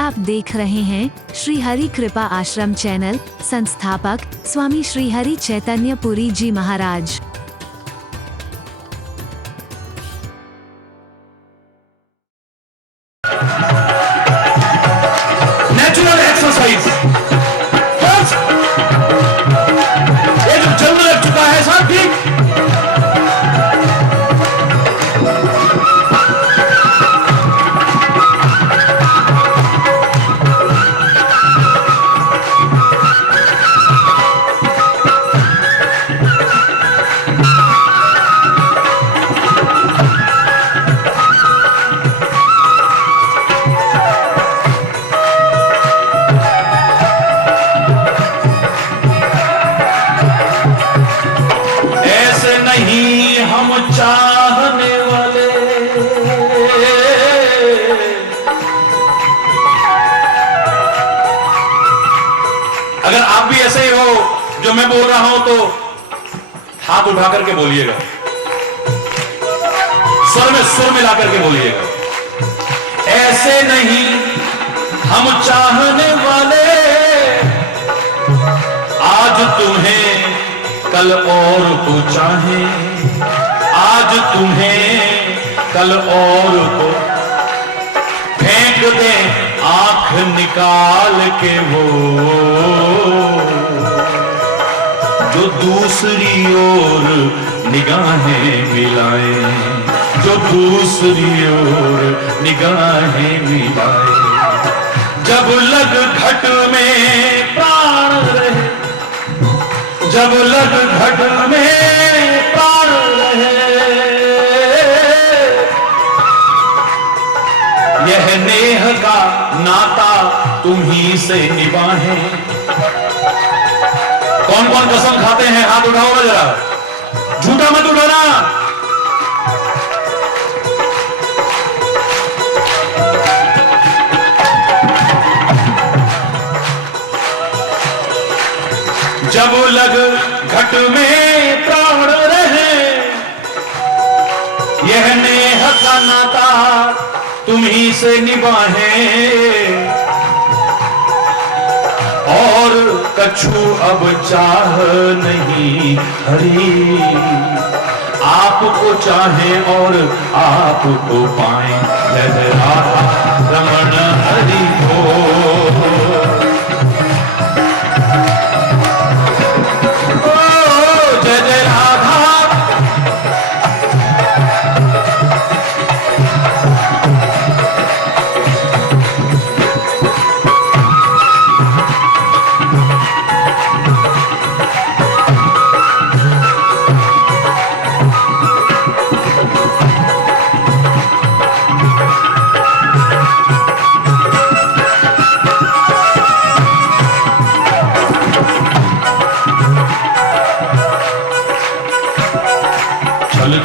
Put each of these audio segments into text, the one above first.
आप देख रहे हैं श्री हरि कृपा आश्रम चैनल। संस्थापक स्वामी श्री हरि चैतन्य पुरी जी महाराज। नेचुरल एक्सरसाइज ये जो जन्म लग चुका है साथी, चाहने वाले अगर आप भी ऐसे ही हो जो मैं बोल रहा हूं तो हाथ उठा करके बोलिएगा, सुर मिला करके बोलिएगा। ऐसे नहीं हम चाहने वाले, आज तुम्हें कल और को चाहें, आज तुम्हें कल और को फेंक दे आंख निकाल के वो जो दूसरी ओर निगाहें मिलाए, जो दूसरी ओर निगाहें मिलाए। जब लग घट में प्राण रहे, जब लग घट में प्राण रहे, यह नेह का नाता तुम्ही से निभाए। कौन कौन कसम खाते हैं हाथ उठाओ ना जरा, झूठा मत उठाना। जब लग घट में प्राण रहे, यह नेह का नाता तुम्ही से निभाए। और कछु अब चाह नहीं हरी, आपको चाहे और आपको पाए। जय राधा रमण हरि हो,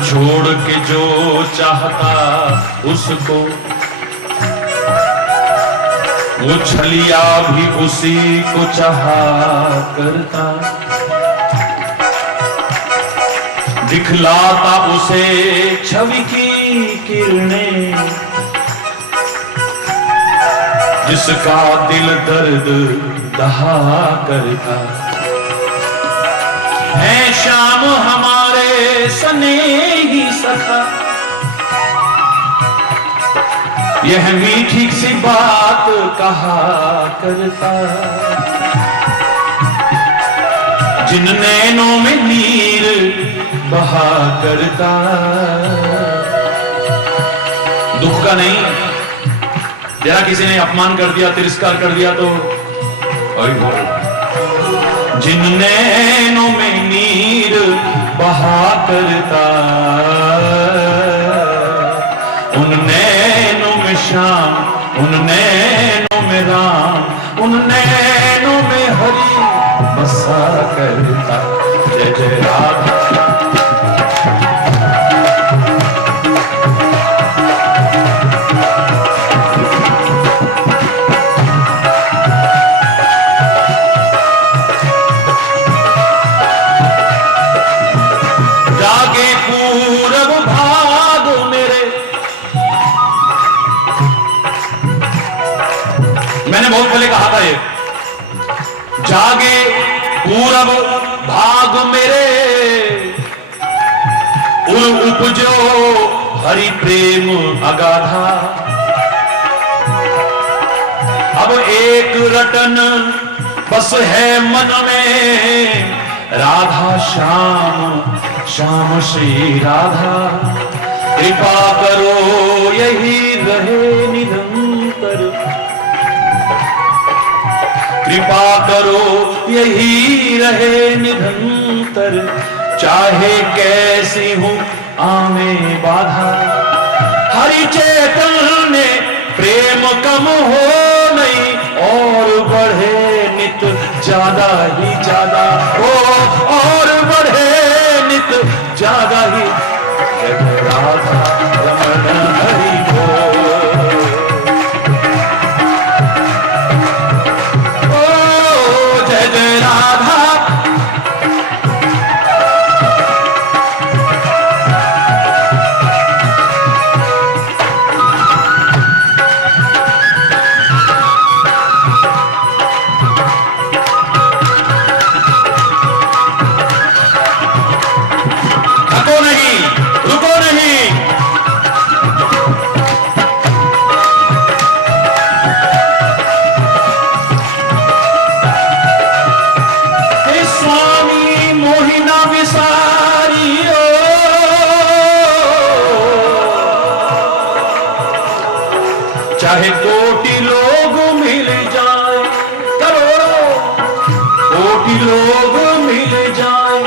छोड़ के जो चाहता उसको, वो छलिया भी उसी को चाहा करता। दिखलाता उसे छवि की किरणें, जिसका दिल दर्द दहा करता है। शाम हमारे स्नेही सखा, यह मीठी सी बात कहा करता। जिन नैनों में नीर बहा करता, दुख का नहीं, जरा किसी ने अपमान कर दिया, तिरस्कार कर दिया तो जिन नैनों में नीर बहा करता, उन नैनों में श्याम, उन नैनों में राम, उन नैनों में हरि बसा करता। जय जय राधा। जागे पूरब भाग मेरे, है, जागे पूरब भाग मेरे, उर उपजो हरि प्रेम अगाधा। अब एक रटन बस है मन में, राधा श्याम श्याम श्री राधा। कृपा करो यही रहे निरंतर, कृपा करो यही रहे निरंतर। चाहे कैसी हूं आवे बाधा, हरि चैतन्य प्रेम कम हो नहीं, और बढ़े नित ज्यादा ही ज्यादा, हो और बढ़े नित ज्यादा ही। जय राधा रमण हरि बोल, ओ जय जय राधा। चाहे कोटि लोग मिल जाए, करोड़ों कोटि लोग मिल जाए,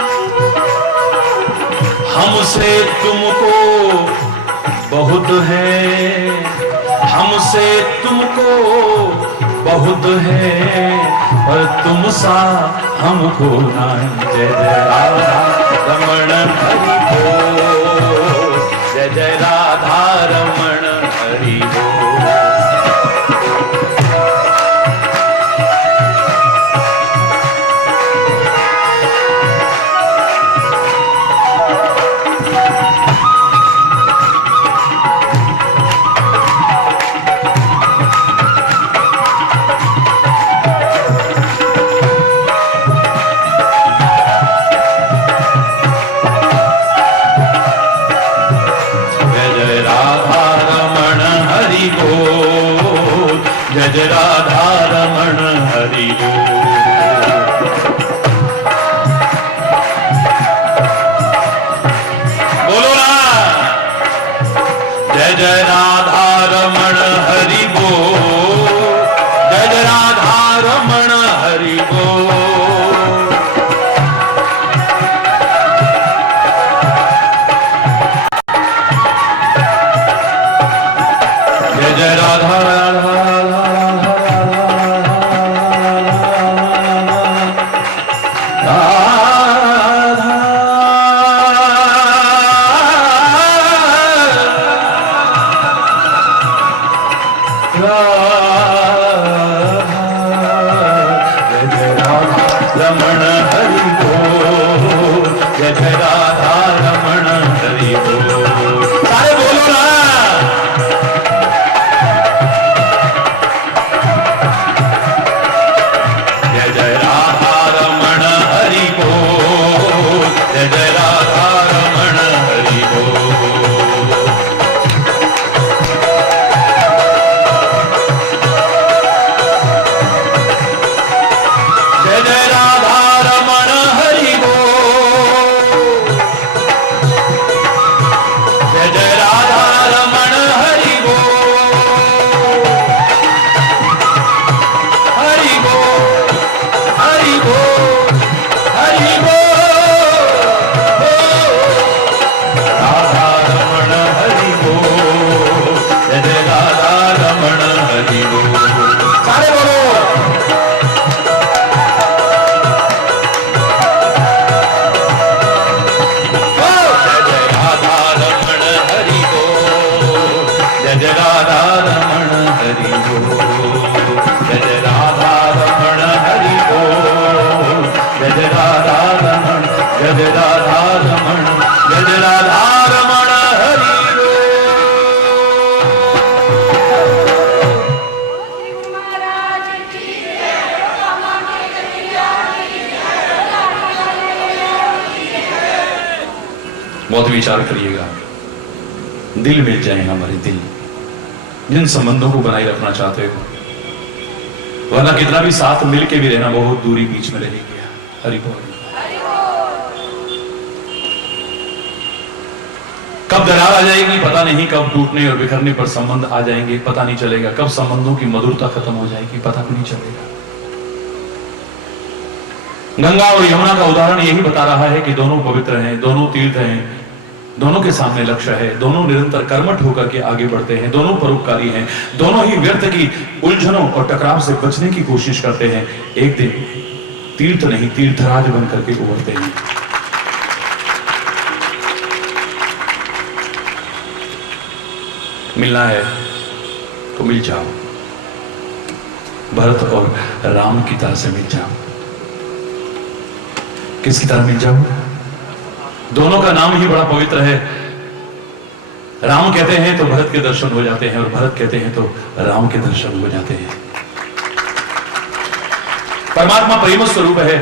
हमसे तुमको बहुत है, हमसे तुमको बहुत है, पर तुम सा हमको ना। जय जय राधा रमण हरि बोल, जय जय राधा रमण हरि बोल। जय जय राधा रमण हरि बोल। बोलो ना, जय जय राधा रमण हरि बोल, जय जय राधा रमण हरि बोल। जय जय राधा रमण हरि बोल, जय जय राधा रमण हरि बोल। सारे बोलो ना, जय जय राधा रमण हरि बोल, जय जय राधा रमण हरि बोल। बहुत विचार करिएगा, दिल मिल जाए हमारे दिल, जिन संबंधों को बनाए रखना चाहते हो, वरना कितना भी साथ मिल के भी रहना, बहुत दूरी बीच में रहेगी। हरि बोल। कब दरार आ जाएगी पता नहीं, कब टूटने और बिखरने पर संबंध आ जाएंगे पता नहीं चलेगा, कब संबंधों की मधुरता खत्म हो जाएगी पता भी नहीं चलेगा। गंगा और यमुना का उदाहरण यही बता रहा है कि दोनों पवित्र हैं, दोनों तीर्थ हैं, दोनों के सामने लक्ष्य है, दोनों निरंतर कर्मठ होकर के आगे बढ़ते हैं, दोनों परोपकारी हैं, दोनों ही व्यर्थ की उलझनों और टकराव से बचने की कोशिश करते हैं। एक दिन तीर्थ नहीं तीर्थराज बन करके उभरते हैं। मिलना है तो मिल जाओ, भरत और राम की तरह से मिल जाओ। किसकी तरह मिल जाओ? दोनों का नाम ही बड़ा पवित्र है। राम कहते हैं तो भरत के दर्शन हो जाते हैं, और भरत कहते हैं तो राम के दर्शन हो जाते हैं। परमात्मा प्रेम स्वरूप है,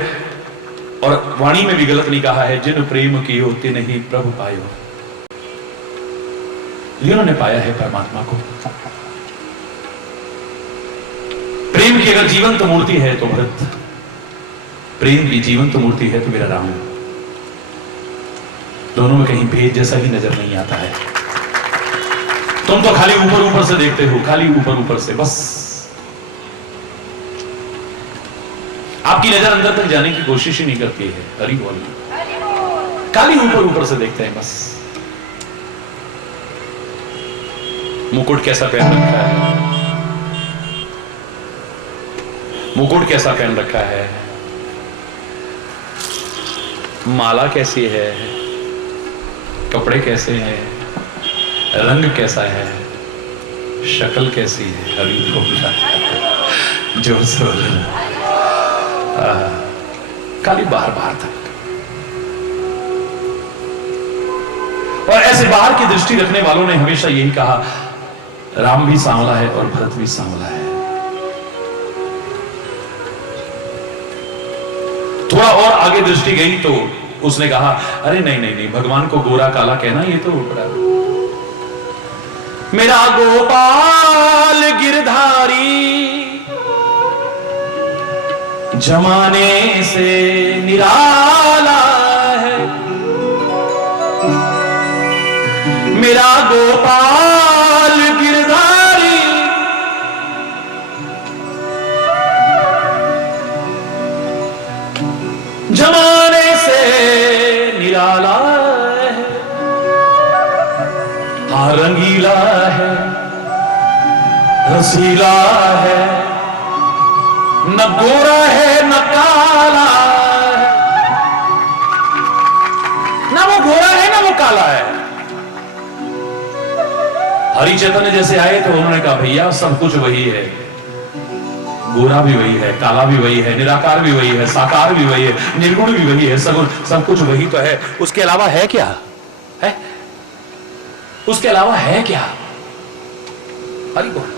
और वाणी में भी गलत नहीं कहा है, जिन प्रेम की होती नहीं प्रभु पायो। जिन्होंने पाया है परमात्मा को, प्रेम की अगर जीवंत मूर्ति है तो भरत, प्रेम की जीवंत मूर्ति है तो मेरा राम। दोनों में कहीं भेद जैसा ही नजर नहीं आता है। तुम तो खाली ऊपर ऊपर से देखते हो, खाली ऊपर ऊपर से, बस आपकी नजर अंदर तक जाने की कोशिश ही नहीं करती है। हरि बोल। खाली ऊपर ऊपर से देखते हैं बस। मुकुट कैसा पहन रखा है, मुकुट कैसा पहन रखा है, माला कैसी है, कपड़े कैसे हैं, रंग कैसा है, शक्ल कैसी है। हरि बोल। जोर से बोलना। खाली बाहर बाहर तक। और ऐसे बाहर की दृष्टि रखने वालों ने हमेशा यही कहा, राम भी सांवला है और भरत भी सांवला है। थोड़ा और आगे दृष्टि गई तो उसने कहा, अरे नहीं नहीं नहीं, भगवान को गोरा काला कहना ये तो बड़ा। मेरा गोपाल गिरधारी जमाने से निराला है, मेरा गोपाल गिरधारी जमाने से निराला है, हाँ रंगीला है, रसीला है, न गोरा है न काला है, ना वो गोरा है ना वो काला है। हरि चैतन्य जैसे आए तो उन्होंने कहा, भैया सब कुछ वही है, गोरा भी वही है, काला भी वही है, निराकार भी वही है, साकार भी वही है, निर्गुण भी वही है, सगुण, सब कुछ वही तो है। उसके अलावा है क्या? है उसके अलावा है क्या? हरि बोल।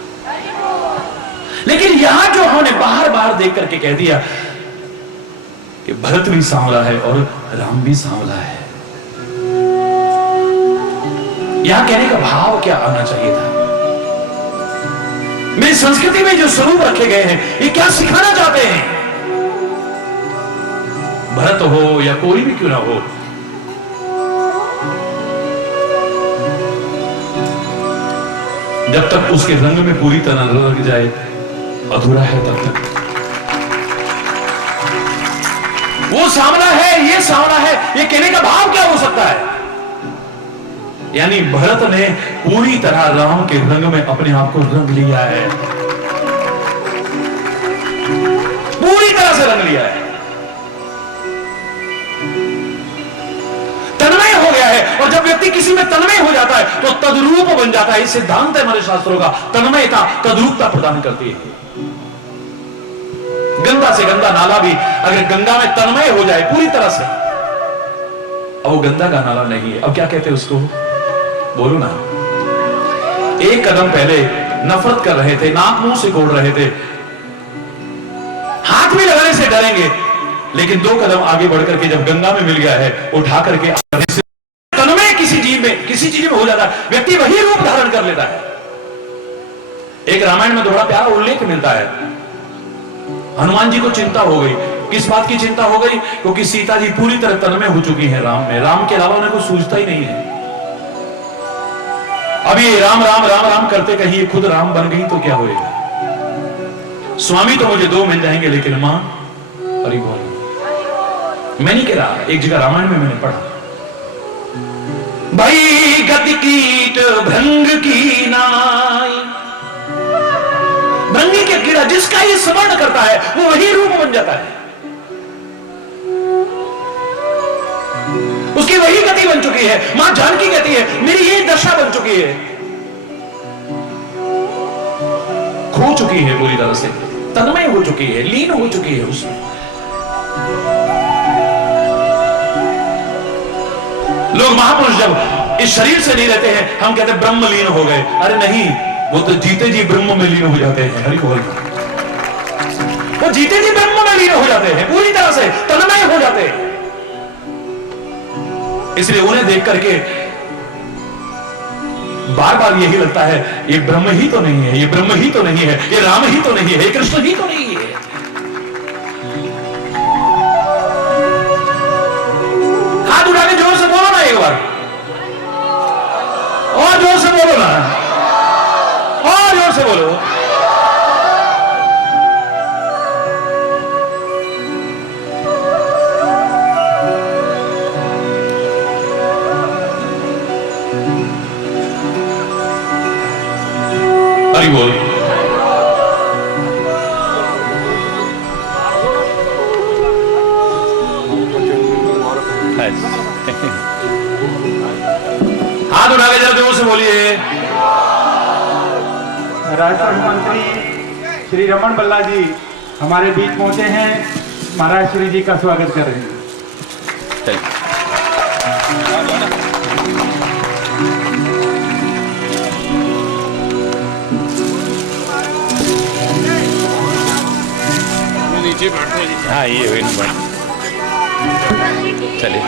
लेकिन यहां जो हमने बाहर बाहर देख करके कह दिया कि भरत भी सांवला है और राम भी सांवला है, यहां कहने का भाव क्या आना चाहिए था? मेरी संस्कृति में जो स्वरूप रखे गए हैं, ये क्या सिखाना चाहते हैं? भरत हो या कोई भी क्यों ना हो, जब तक उसके रंग में पूरी तरह लग जाए अधूरा है तब तक। वो सांवला है, ये सांवला है, ये कहने का भाव क्या हो सकता है? यानी भरत ने पूरी तरह राम के रंग में अपने आप को रंग लिया है, पूरी तरह से रंग लिया है, तन्मय हो गया है। और जब व्यक्ति किसी में तन्मय हो जाता है तो तद्रूप बन जाता है। इस सिद्धांत है हमारे शास्त्रों का, तन्मयता तद्रूपता प्रदान करती है। गंदा से गंदा नाला भी अगर गंगा में तन्मय हो जाए पूरी तरह से, अब वो गंदा का नाला नहीं है। अब क्या कहते हैं उसको? बोलो ना। एक कदम पहले नफरत कर रहे थे, नाक मुंह से कोड़ रहे थे, हाथ भी लगाने से डरेंगे, लेकिन 2 कदम आगे बढ़ करके जब गंगा में मिल गया है, उठा करके तन्मय की किसी चीज में हो जाता है, व्यक्ति वही रूप धारण कर लेता है। एक रामायण में बड़ा प्यारा उल्लेख मिलता है, हनुमान जी को चिंता हो गई। किस बात की चिंता हो गई? क्योंकि सीता जी पूरी तरह तन्मय हो चुकी है राम में, राम के अलावा उन्हें कुछ सूझता ही नहीं है। अब ये राम राम राम राम करते कहीं खुद राम बन गई तो क्या होएगा? स्वामी तो मुझे दो मिल जाएंगे, लेकिन मां हरि बोल। मैं नहीं कह रहा, एक जगह रामायण में मैंने पढ़ा, भाई गति कीट भृंग की नाई, भृंगी के कीड़ा जिसका ये स्मरण करता है वो वही रूप बन जाता है, उसकी वही गति बन चुकी है। मां जानकी कहती है मेरी ये दशा बन चुकी है, खो चुकी है पूरी तरह से, तन्मय हो चुकी है, लीन हो चुकी है उसमें। लोग महापुरुष जब इस शरीर से नहीं रहते हैं, हम कहते हैं ब्रह्म लीन हो गए। अरे नहीं, वो तो जीते जी ब्रह्म में लीन हो जाते हैं। हरि बोल। वो जीते जी ब्रह्म में लीन हो जाते हैं, पूरी तरह से तन्मय हो जाते हैं। इसलिए उन्हें देख करके बार बार यही लगता है ये ब्रह्म ही तो नहीं है, ये ब्रह्म ही तो नहीं है, ये राम ही तो नहीं है, ये कृष्ण ही तो नहीं है। हाथ उठा के जोर से बोलो ना एक बार, और जोर से बोलो ना, और जोर से बोलो। हरि बोल। हाथ उठा के जरा जोर से बोलिए। राष्ट्र मंत्री श्री रमन बल्ला जी हमारे बीच पहुंचे हैं, महाराज श्री जी का स्वागत कर रहे हैं। नीचे बैठो जी। हाँ ये हुई ना, चलिए।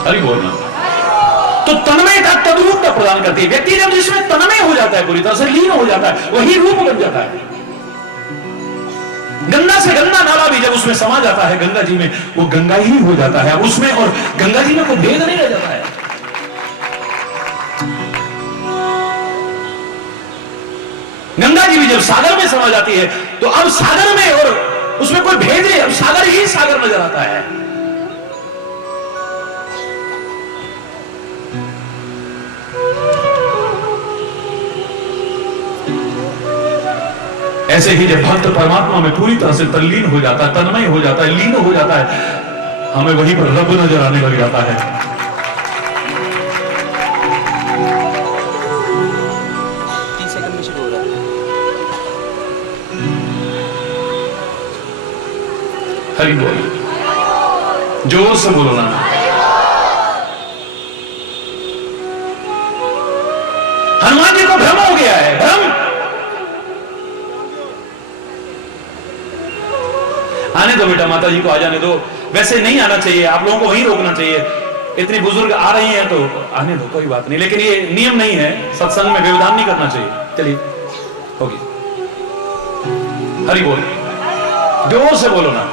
हरि बोल। तो तन्मयता तद्रूपता प्रदान करती है। व्यक्ति जब जिसमें तन्मय हो जाता है, पूरी तरह से लीन हो जाता है, वही रूप बन जाता है। गंगा से गंगा नाला भी जब उसमें समा जाता है गंगा जी में, वो गंगा ही हो जाता है। उसमें और गंगा जी में कोई भेद नहीं रह जाता है। गंगा जी भी जब सागर में समा जाती है तो अब सागर में और उसमें कोई भेद नहीं, अब सागर ही सागर नजर आता है। ऐसे ही जब भक्त परमात्मा में पूरी तरह से तल्लीन हो जाता है, तन्मय हो जाता है, लीन हो जाता है, हमें वहीं पर रब नजर आने लग जाता है। हरि बोल। जोर से बोलो ना। हनुमान जी को भ्रम हो गया है, भ्रम। आने दो बेटा, माता जी को आ जाने दो। वैसे नहीं आना चाहिए, आप लोगों को वहीं रोकना चाहिए। इतनी बुजुर्ग आ रही हैं तो आने दो, कोई बात नहीं। लेकिन ये नियम नहीं है, सत्संग में व्यवधान नहीं करना चाहिए। चलिए होगी। हरि बोल। जोर से बोलो ना।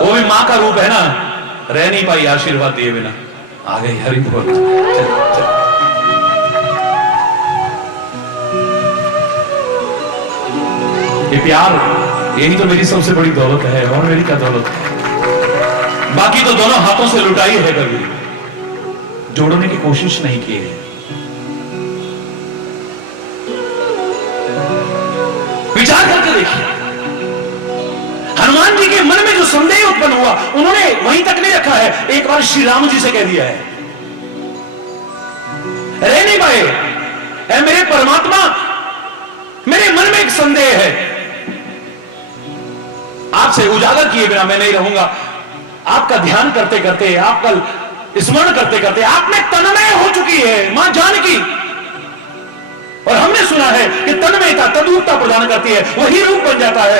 वो भी मां का रूप है ना, रह नहीं पाई आशीर्वाद दिए बिना, आ गई। हरि बोल। चल। ये प्यार, यही तो मेरी सबसे बड़ी दौलत है। और मेरी क्या दौलत है? बाकी तो दोनों हाथों से लुटाई है, कभी जोड़ने की कोशिश नहीं की है। विचार करके देखिए, हनुमान जी के मन में जो संदेह उत्पन्न हुआ, उन्होंने वहीं तक नहीं रखा है, एक बार श्री राम जी से कह दिया है। रह नहीं पाए, ऐ मेरे परमात्मा, मेरे मन में एक संदेह है, आपसे उजागर किए बिना मैं नहीं रहूंगा। आपका ध्यान करते करते, आपका स्मरण करते करते आप में तन्मय हो चुकी है मां जानकी, और हमने सुना है कि तन्मयता तद्रूपता प्रदान करती है, वही रूप बन जाता है।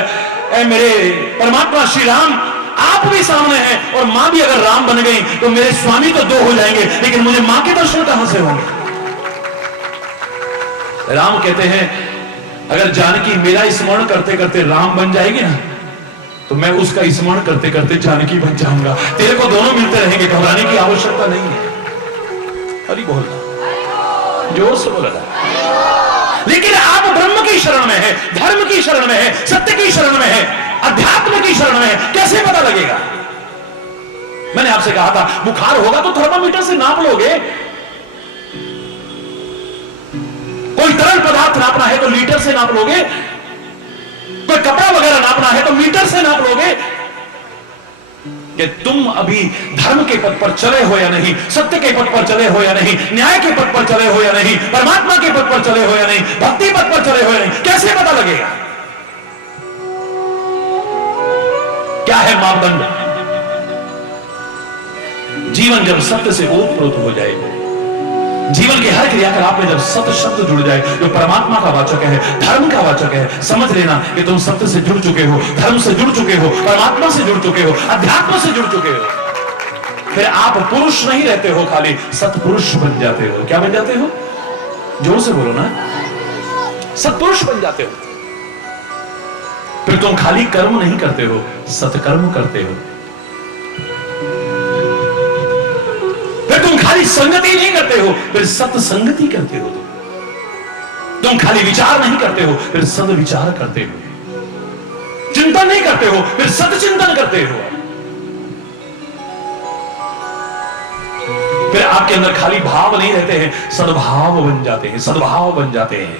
ऐ मेरे परमात्मा श्री राम, आप भी सामने हैं और मां भी अगर राम बन गई तो मेरे स्वामी तो दो हो जाएंगे, लेकिन मुझे मां के दर्शन कहां से होंगे? राम कहते हैं अगर जानकी मेरा स्मरण करते करते राम बन जाएगी ना, तो मैं उसका स्मरण करते करते जानकी बन जाऊंगा। तेरे को दोनों मिलते रहेंगे, घबराने की आवश्यकता नहीं है। हरि बोल, जोर से बोला। लेकिन आप ब्रह्म की शरण में है, धर्म की शरण में है, सत्य की शरण में है, अध्यात्म की शरण में है, कैसे पता लगेगा? मैंने आपसे कहा था बुखार होगा तो थर्मामीटर से नाप लोगे, कोई तरल पदार्थ नापना है तो लीटर से नाप लोगे, कोई कपड़ा वगैरह नापना है तो मीटर से नाप लोगे। कि तुम अभी धर्म के पथ पर चले हो या नहीं, सत्य के पथ पर चले हो या नहीं, न्याय के पथ पर चले हो या नहीं, परमात्मा के पथ पर चले हो या नहीं, भक्ति पथ पर चले हो या नहीं, कैसे पता लगेगा? क्या है मापदंड? जीवन जब सत्य से ओतप्रोत हो जाए, जीवन के हर क्रियाकलाप में जब सत्य शब्द जुड़ जाए, जो परमात्मा का वाचक है, धर्म का वाचक है, समझ लेना कि तुम सत्य से जुड़ चुके हो, धर्म से जुड़ चुके हो, परमात्मा से जुड़ चुके हो, अध्यात्म से जुड़ चुके हो। फिर आप पुरुष नहीं रहते हो, खाली सत्पुरुष बन जाते हो। क्या बन जाते हो? जोर से बोलो ना, सत्पुरुष बन जाते हो। फिर तुम खाली कर्म नहीं करते हो, सत्कर्म करते हो। फिर तुम खाली संगति नहीं करते हो, फिर सत्संगति करते हो। तुम खाली विचार नहीं करते हो, फिर सद्विचार करते हो। चिंतन नहीं करते हो, फिर सत्चिंतन करते हो। फिर आपके अंदर खाली भाव नहीं रहते हैं, सद्भाव बन जाते हैं, सद्भाव बन जाते हैं।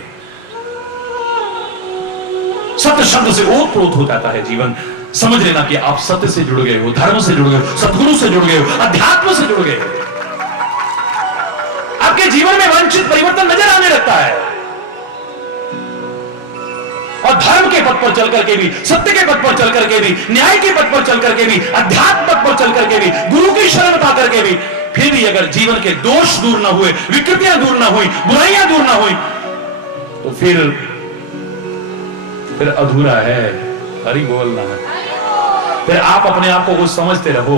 सत्य शब्द से ओतप्रोत हो जाता है जीवन। समझ लेना कि आप सत्य से जुड़ गए हो, धर्म से जुड़ गए हो, सद्गुरु से जुड़ गए हो, अध्यात्म से जुड़ गए हो। आपके जीवन में वांछित परिवर्तन नजर आने लगता है। और धर्म के पथ पर चल करके भी, सत्य के पथ पर चल करके भी, न्याय के पथ पर चल करके भी, अध्यात्म पथ पर चल करके भी, गुरु की शरण पा करके भी, फिर भी अगर जीवन के दोष दूर ना हुए, विकृतियां दूर ना हुई, बुराइयां दूर ना हुई, तो फिर अधूरा है। हरि बोलना है। फिर आप अपने आप को कुछ समझते रहो,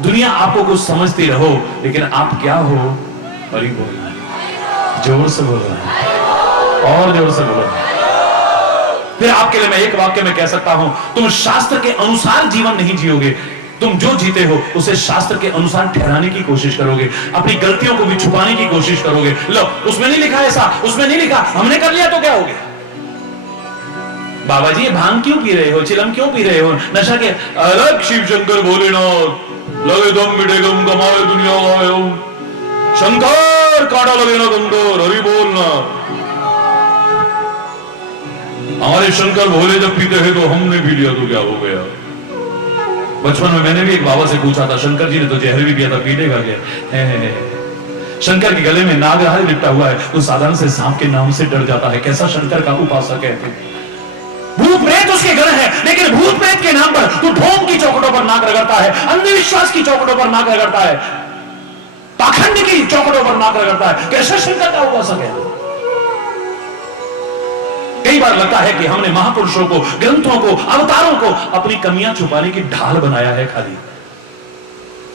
दुनिया आपको कुछ समझती रहो, लेकिन आप क्या हो? हरि बोलना है। जोर से बोलना है, और जोर से बोलना है। फिर आपके लिए मैं एक वाक्य में कह सकता हूं, तुम शास्त्र के अनुसार जीवन नहीं जियोगे, तुम जो जीते हो उसे शास्त्र के अनुसार ठहराने की कोशिश करोगे, अपनी गलतियों को भी छुपाने की कोशिश करोगे। लो, उसमें नहीं लिखा ऐसा, उसमें नहीं लिखा, हमने कर लिया तो क्या हो गया? बाबा जी ये भांग क्यों पी रहे हो, चिलम क्यों पी रहे हो, नशा के? अलग शिव शंकर भोलेनाथ, लगे दम मिटे गम, कमाए दुनिया आए हो, शंकर काटा लगे ना गंदोर। हरि बोलना। हमारे शंकर भोले जब पीते हैं तो हमने पी लिया तो क्या हो गया? बचपन में मैंने भी एक बाबा से पूछा था, शंकर जी ने तो जहर भी पिया था, पीटेगा क्या? शंकर के गले में नागराज लिपटा हुआ है, वो साधारण से सांप के नाम से डर जाता है। कैसा शंकर का उपासक है? भूत प्रेत उसके घर है, लेकिन भूत प्रेत के नाम पर तू ढोंग की चौखटों पर नाक रगड़ता है, अंधविश्वास की चौखटों पर नाक रगड़ता है, पाखंड की चौखटों पर नाक रगड़ता है। कैसा शंकर का उपासक है? कई बार लगता है कि हमने महापुरुषों को, ग्रंथों को, अवतारों को अपनी कमियां छुपाने की ढाल बनाया है। खाली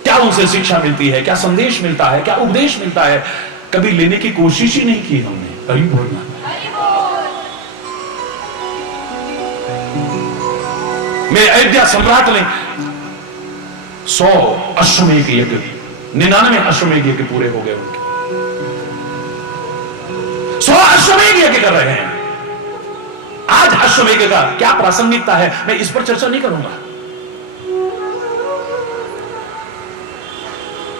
क्या उनसे शिक्षा मिलती है, क्या संदेश मिलता है, क्या उपदेश मिलता है, कभी लेने की कोशिश ही नहीं की हमने। कभी बोलना। मेरे अयोध्या सम्राट ने 100 अश्वमेध यज्ञ, 99 अश्वमेध यज्ञ पूरे हो गए उनके। 100 अश्वमेध यज्ञ कर रहे हैं। आज अश्वमेध का क्या प्रासंगिकता है, मैं इस पर चर्चा नहीं करूंगा,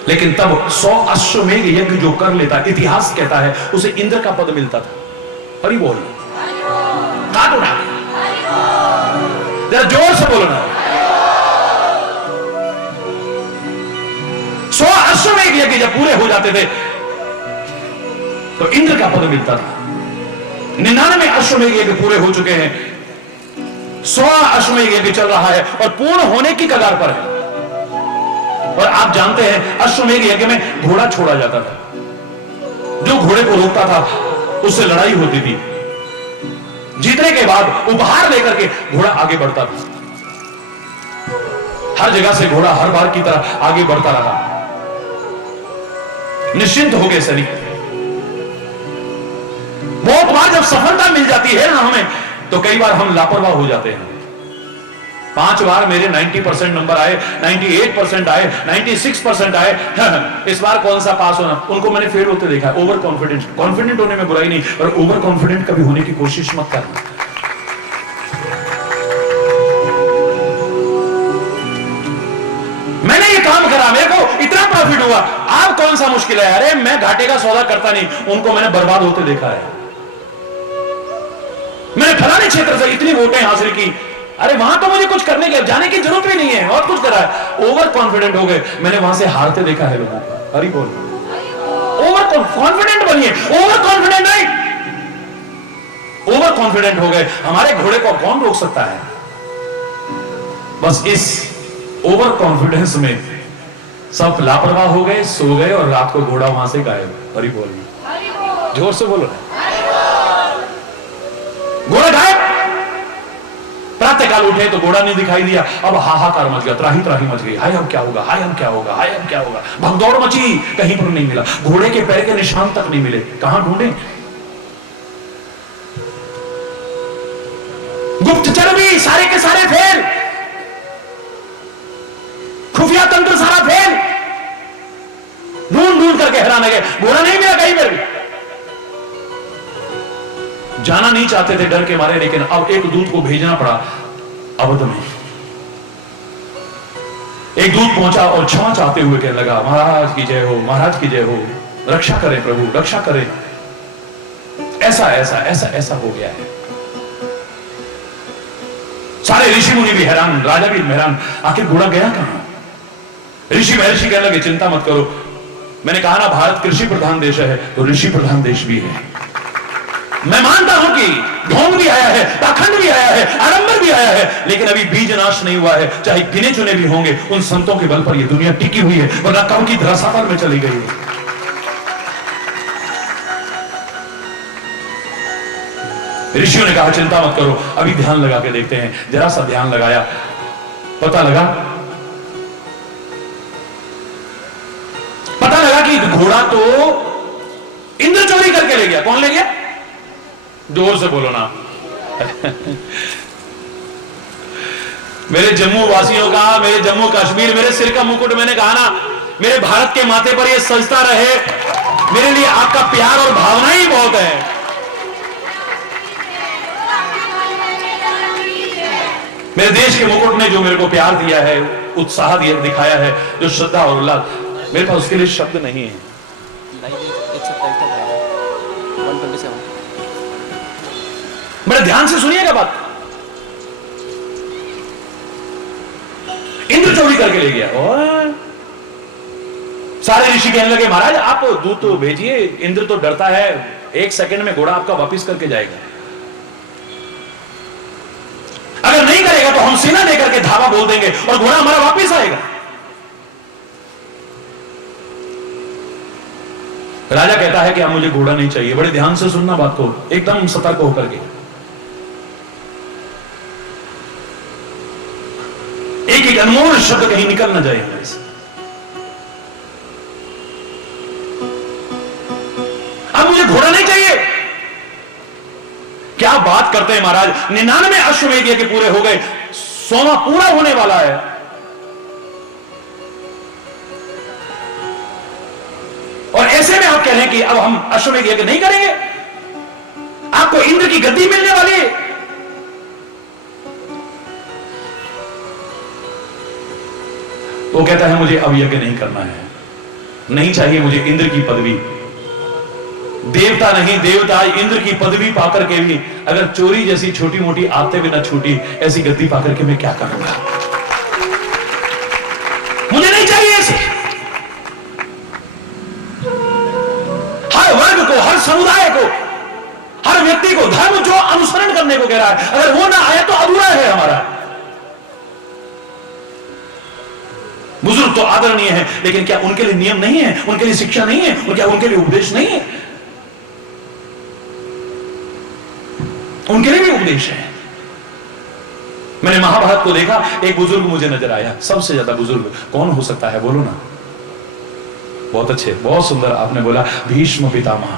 लेकिन तब 100 अश्वमेध यज्ञ जो कर लेता, इतिहास कहता है उसे इंद्र का पद मिलता था। हरि बोल। हाथ उठा, जरा जोर से बोलना। 100 अश्वमेध यज्ञ जब पूरे हो जाते थे तो इंद्र का पद मिलता था। 99 अश्वमेध यज्ञ पूरे हो चुके हैं, 100 अश्वमेध यज्ञ चल रहा है और पूर्ण होने की कगार पर है। और आप जानते हैं अश्वमेध यज्ञ में घोड़ा छोड़ा जाता था। जो घोड़े को रोकता था उससे लड़ाई होती थी। जीतने के बाद उपहार लेकर के घोड़ा आगे बढ़ता था। हर जगह से घोड़ा हर बार की तरह आगे बढ़ता रहा। निश्चिंत हो गए सैनिक। बहुत बार जब सफलता मिल जाती है ना हमें, तो कई बार हम लापरवाह हो जाते हैं। 5 बार मेरे 90% नंबर आए, 98% आए, 96% आए, इस बार कौन सा पास होना। उनको मैंने फेल होते देखा। ओवर कॉन्फिडेंट, कॉन्फिडेंट होने में बुराई नहीं, पर ओवर कॉन्फिडेंट कभी होने की कोशिश मत करना। मैंने ये काम करा, मेरे को इतना प्रॉफिट हुआ, आप कौन सा मुश्किल है। अरे मैं घाटे का सौदा करता नहीं, उनको मैंने बर्बाद होते देखा है। मैंने फलाने क्षेत्र से इतनी वोटें हासिल की, अरे वहां तो मुझे कुछ करने की जाने की जरूरत भी नहीं है, बहुत कुछ करा है। ओवर कॉन्फिडेंट हो गए, मैंने वहां से हारते देखा है लोगों को। हरी बोल। ओवर कॉन्फिडेंट बनिए, ओवर कॉन्फिडेंट नहीं। ओवर कॉन्फिडेंट हो गए, हमारे घोड़े को कौन रोक सकता है। बस इस ओवर कॉन्फिडेंस में सब लापरवाह हो गए, सो गए, और रात को घोड़ा वहां से गायब। हरी बोल, जोर से बोलो। घोड़ा गायब। प्रातःकाल उठे तो घोड़ा नहीं दिखाई दिया। अब हाहाकार मच गया, त्राही त्राही मच गई। हाय अब क्या होगा, हाय अब क्या होगा, हाय अब क्या होगा। भगदौड़ मची, कहीं पर नहीं मिला। घोड़े के पैर के निशान तक नहीं मिले। कहां ढूंढे। गुप्तचर भी सारे के सारे फेल, खुफिया तंत्र सारा फेल। ढूंढ ढूंढ करके हैरान गए, घोड़ा नहीं मिला कहीं पर भी। जाना नहीं चाहते थे डर के मारे, लेकिन अब एक दूत को भेजना पड़ा अवध में। एक दूत पहुंचा और क्षमा चाहते हुए कहने लगा, महाराज की जय हो, महाराज की जय हो, रक्षा करें प्रभु, रक्षा करें। ऐसा ऐसा ऐसा ऐसा हो गया है। सारे ऋषि मुनि भी हैरान, राजा भी हैरान, आखिर घोड़ा गया कहां। ऋषि महर्षि कहने लगे, चिंता मत करो। मैंने कहा ना, भारत कृषि प्रधान देश है, तो ऋषि प्रधान देश भी है। मैं मानता हूं कि ढोंग भी आया है, पाखंड भी आया है, आडंबर भी आया है, लेकिन अभी बीज नाश नहीं हुआ है। चाहे गिने चुने भी होंगे, उन संतों के बल पर यह दुनिया टिकी हुई है, वरना कब की धराशापाल में चली गई है। ऋषियों ने कहा, चिंता मत करो, अभी ध्यान लगा के देखते हैं। जरा सा ध्यान लगाया, पता लगा कि घोड़ा तो इंद्र चोरी करके ले गया। कौन ले गया, जोर से बोलो ना। मेरे जम्मू वासियों का, मेरे जम्मू कश्मीर, मेरे सिर का मुकुट, मैंने कहा ना, मेरे भारत के माथे पर यह सजता रहे। मेरे लिए आपका प्यार और भावना ही बहुत है। मेरे देश के मुकुट ने जो मेरे को प्यार दिया है, उत्साह दिया, दिखाया है, जो श्रद्धा और उल्लास, मेरे पास उसके लिए शब्द नहीं है। बड़े ध्यान से सुनिएगा बात। इंद्र चोरी करके ले गया। और सारे ऋषि कहने लगे, महाराज आप दूत तो भेजिए, इंद्र तो डरता है, 1 सेकंड में घोड़ा आपका वापिस करके जाएगा। अगर नहीं करेगा तो हम सेना लेकर के धावा बोल देंगे और घोड़ा हमारा वापिस आएगा। राजा कहता है कि अब मुझे घोड़ा नहीं चाहिए। बड़े ध्यान से सुनना बात को, एकदम सतर्क होकर के। एक एक अनमोल शब्द कहीं निकल ना जाए हमारे से। अब मुझे घोड़ा नहीं चाहिए। क्या बात करते हैं महाराज, 99 अश्वमेध यज्ञ पूरे हो गए, 100वां पूरा होने वाला है। और ऐसे में आप कह रहे हैं कि अब हम अश्वमेध यज्ञ नहीं करेंगे, आपको इंद्र की गद्दी मिलने वाली है। वो कहता है मुझे अब यज्ञ नहीं करना है, नहीं चाहिए मुझे इंद्र की पदवी। देवता नहीं, देवता इंद्र की पदवी पाकर के भी अगर चोरी जैसी छोटी मोटी आते भी ना छूटी, ऐसी गद्दी पाकर के मैं क्या करूंगा। मुझे नहीं चाहिए ऐसे। हर वर्ग को, हर समुदाय को, हर व्यक्ति को धर्म जो अनुसरण करने को कह रहा है, अगर वो ना आया तो अधूरा है हमारा। बुजुर्ग तो आदरणीय है, लेकिन क्या उनके लिए नियम नहीं है, उनके लिए शिक्षा नहीं है, और क्या उनके लिए उपदेश नहीं है। उनके लिए भी उपदेश है। मैंने महाभारत को देखा, एक बुजुर्ग मुझे नजर आया, सबसे ज्यादा बुजुर्ग कौन हो सकता है, बोलो ना। बहुत अच्छे, बहुत सुंदर आपने बोला, भीष्म पितामह,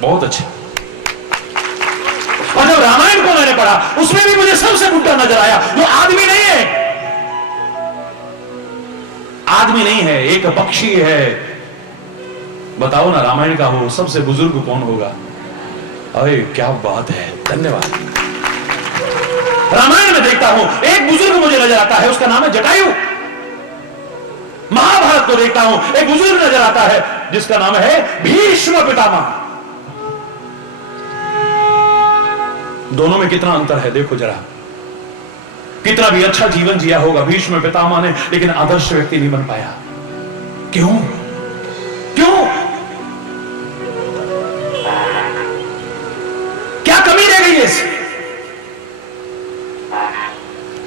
बहुत अच्छे। और जब रामायण को मैंने पढ़ा, उसमें भी मुझे सबसे बुढ़ा नजर आया। वो आदमी नहीं है, आदमी नहीं है, एक पक्षी है। बताओ ना, रामायण का वो सबसे बुजुर्ग कौन होगा? अरे क्या बात है, धन्यवाद। रामायण में देखता हूं, एक बुजुर्ग मुझे नजर आता है, उसका नाम है जटायु। महाभारत को देखता हूं, एक बुजुर्ग नजर आता है जिसका नाम है भीष्म पितामह। दोनों में कितना अंतर है देखो जरा। कितना भी अच्छा जीवन जिया होगा भीष्म पितामह ने, लेकिन आदर्श व्यक्ति नहीं बन पाया। क्यों? क्यों? क्या कमी रह गई है इससे?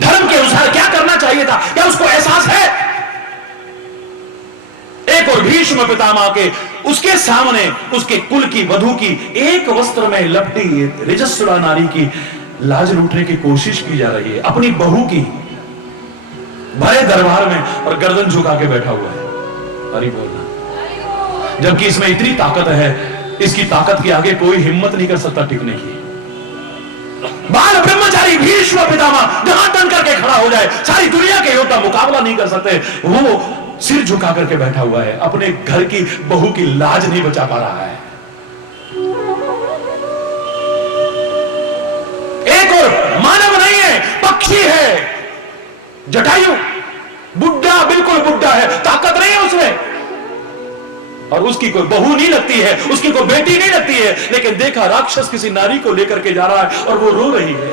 धर्म के अनुसार क्या करना चाहिए था, क्या उसको एहसास है? एक और भीष्म पितामह के, उसके सामने उसके कुल की वधू की एक वस्त्र में लपटी रजस्वला नारी की लाज लूटने की कोशिश की जा रही है, अपनी बहू की, भरे दरबार में, और गर्दन झुका के बैठा हुआ है। अरे बोलना, जबकि इसमें इतनी ताकत है, इसकी ताकत के आगे कोई हिम्मत नहीं कर सकता टिकने की। बाल ब्रह्मचारी भीष्म पितामह जहां तन करके खड़ा हो जाए, सारी दुनिया के योद्धा मुकाबला नहीं कर सकते, वो सिर झुका करके बैठा हुआ है, अपने घर की बहू की लाज नहीं बचा पा रहा है। एक और मानव नहीं है, पक्षी है, जटायु, बुढ़ा, बिल्कुल बुढ़ा है, ताकत नहीं है उसमें, और उसकी कोई बहू नहीं लगती है, उसकी कोई बेटी नहीं लगती है, लेकिन देखा राक्षस किसी नारी को लेकर के जा रहा है और वो रो रही है।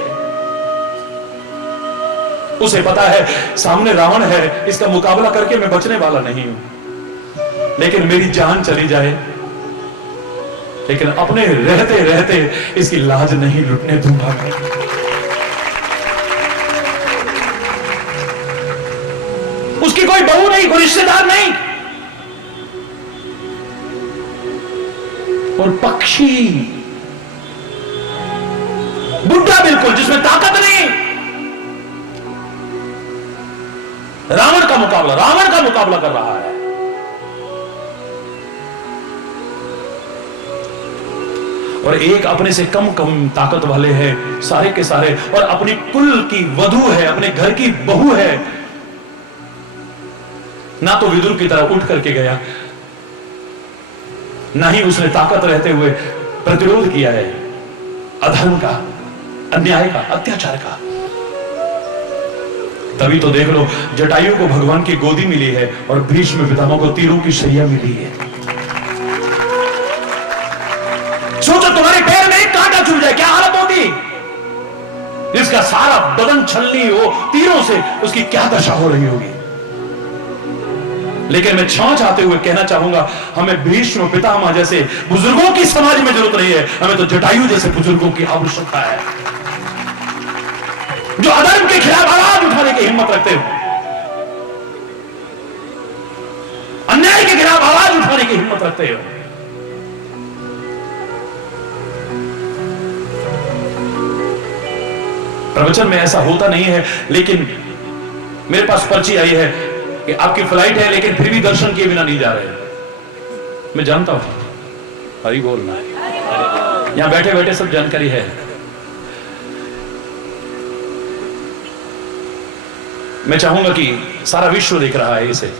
उसे पता है सामने रावण है, इसका मुकाबला करके मैं बचने वाला नहीं हूं, लेकिन मेरी जान चली जाए, लेकिन अपने रहते रहते इसकी लाज नहीं लुटने दूंगा। उसकी कोई बहू नहीं, कोई रिश्तेदार नहीं, और पक्षी, बुढ़ा बिल्कुल, जिसमें ताकत नहीं, रावण का मुकाबला कर रहा है। और एक अपने से कम ताकत वाले हैं सारे के सारे, और अपनी कुल की वधू है, अपने घर की बहू है। ना तो विदुर की तरह उठ करके गया, ना ही उसने ताकत रहते हुए प्रतिरोध किया है अधर्म का, अन्याय का, अत्याचार का। तभी तो देख लो, जटायु को भगवान की गोदी मिली है और भीष्म पितामह को तीरों की शैया मिली है। सोचो तुम्हारे पैर में एक कांटा चुभ जाए, क्या हालत होगी? जिसका सारा बदन छलनी हो तीरों से, उसकी क्या दशा हो रही होगी। लेकिन मैं क्षमा चाहते हुए कहना चाहूंगा, हमें भीष्म पितामह जैसे बुजुर्गों की समाज में जरूरत नहीं है, हमें तो जटायु जैसे बुजुर्गों की आवश्यकता है, जो अधर्म के खिलाफ आवाज उठाने की हिम्मत रखते हो, अन्याय के खिलाफ आवाज उठाने की हिम्मत रखते हो। प्रवचन में ऐसा होता नहीं है, लेकिन मेरे पास पर्ची आई है कि आपकी फ्लाइट है, लेकिन फिर भी दर्शन किए बिना नहीं जा रहे। मैं जानता हूं, हरि बोलना है, यहां बैठे बैठे सब जानकारी है। मैं चाहूंगा कि सारा विश्व देख रहा है इसे,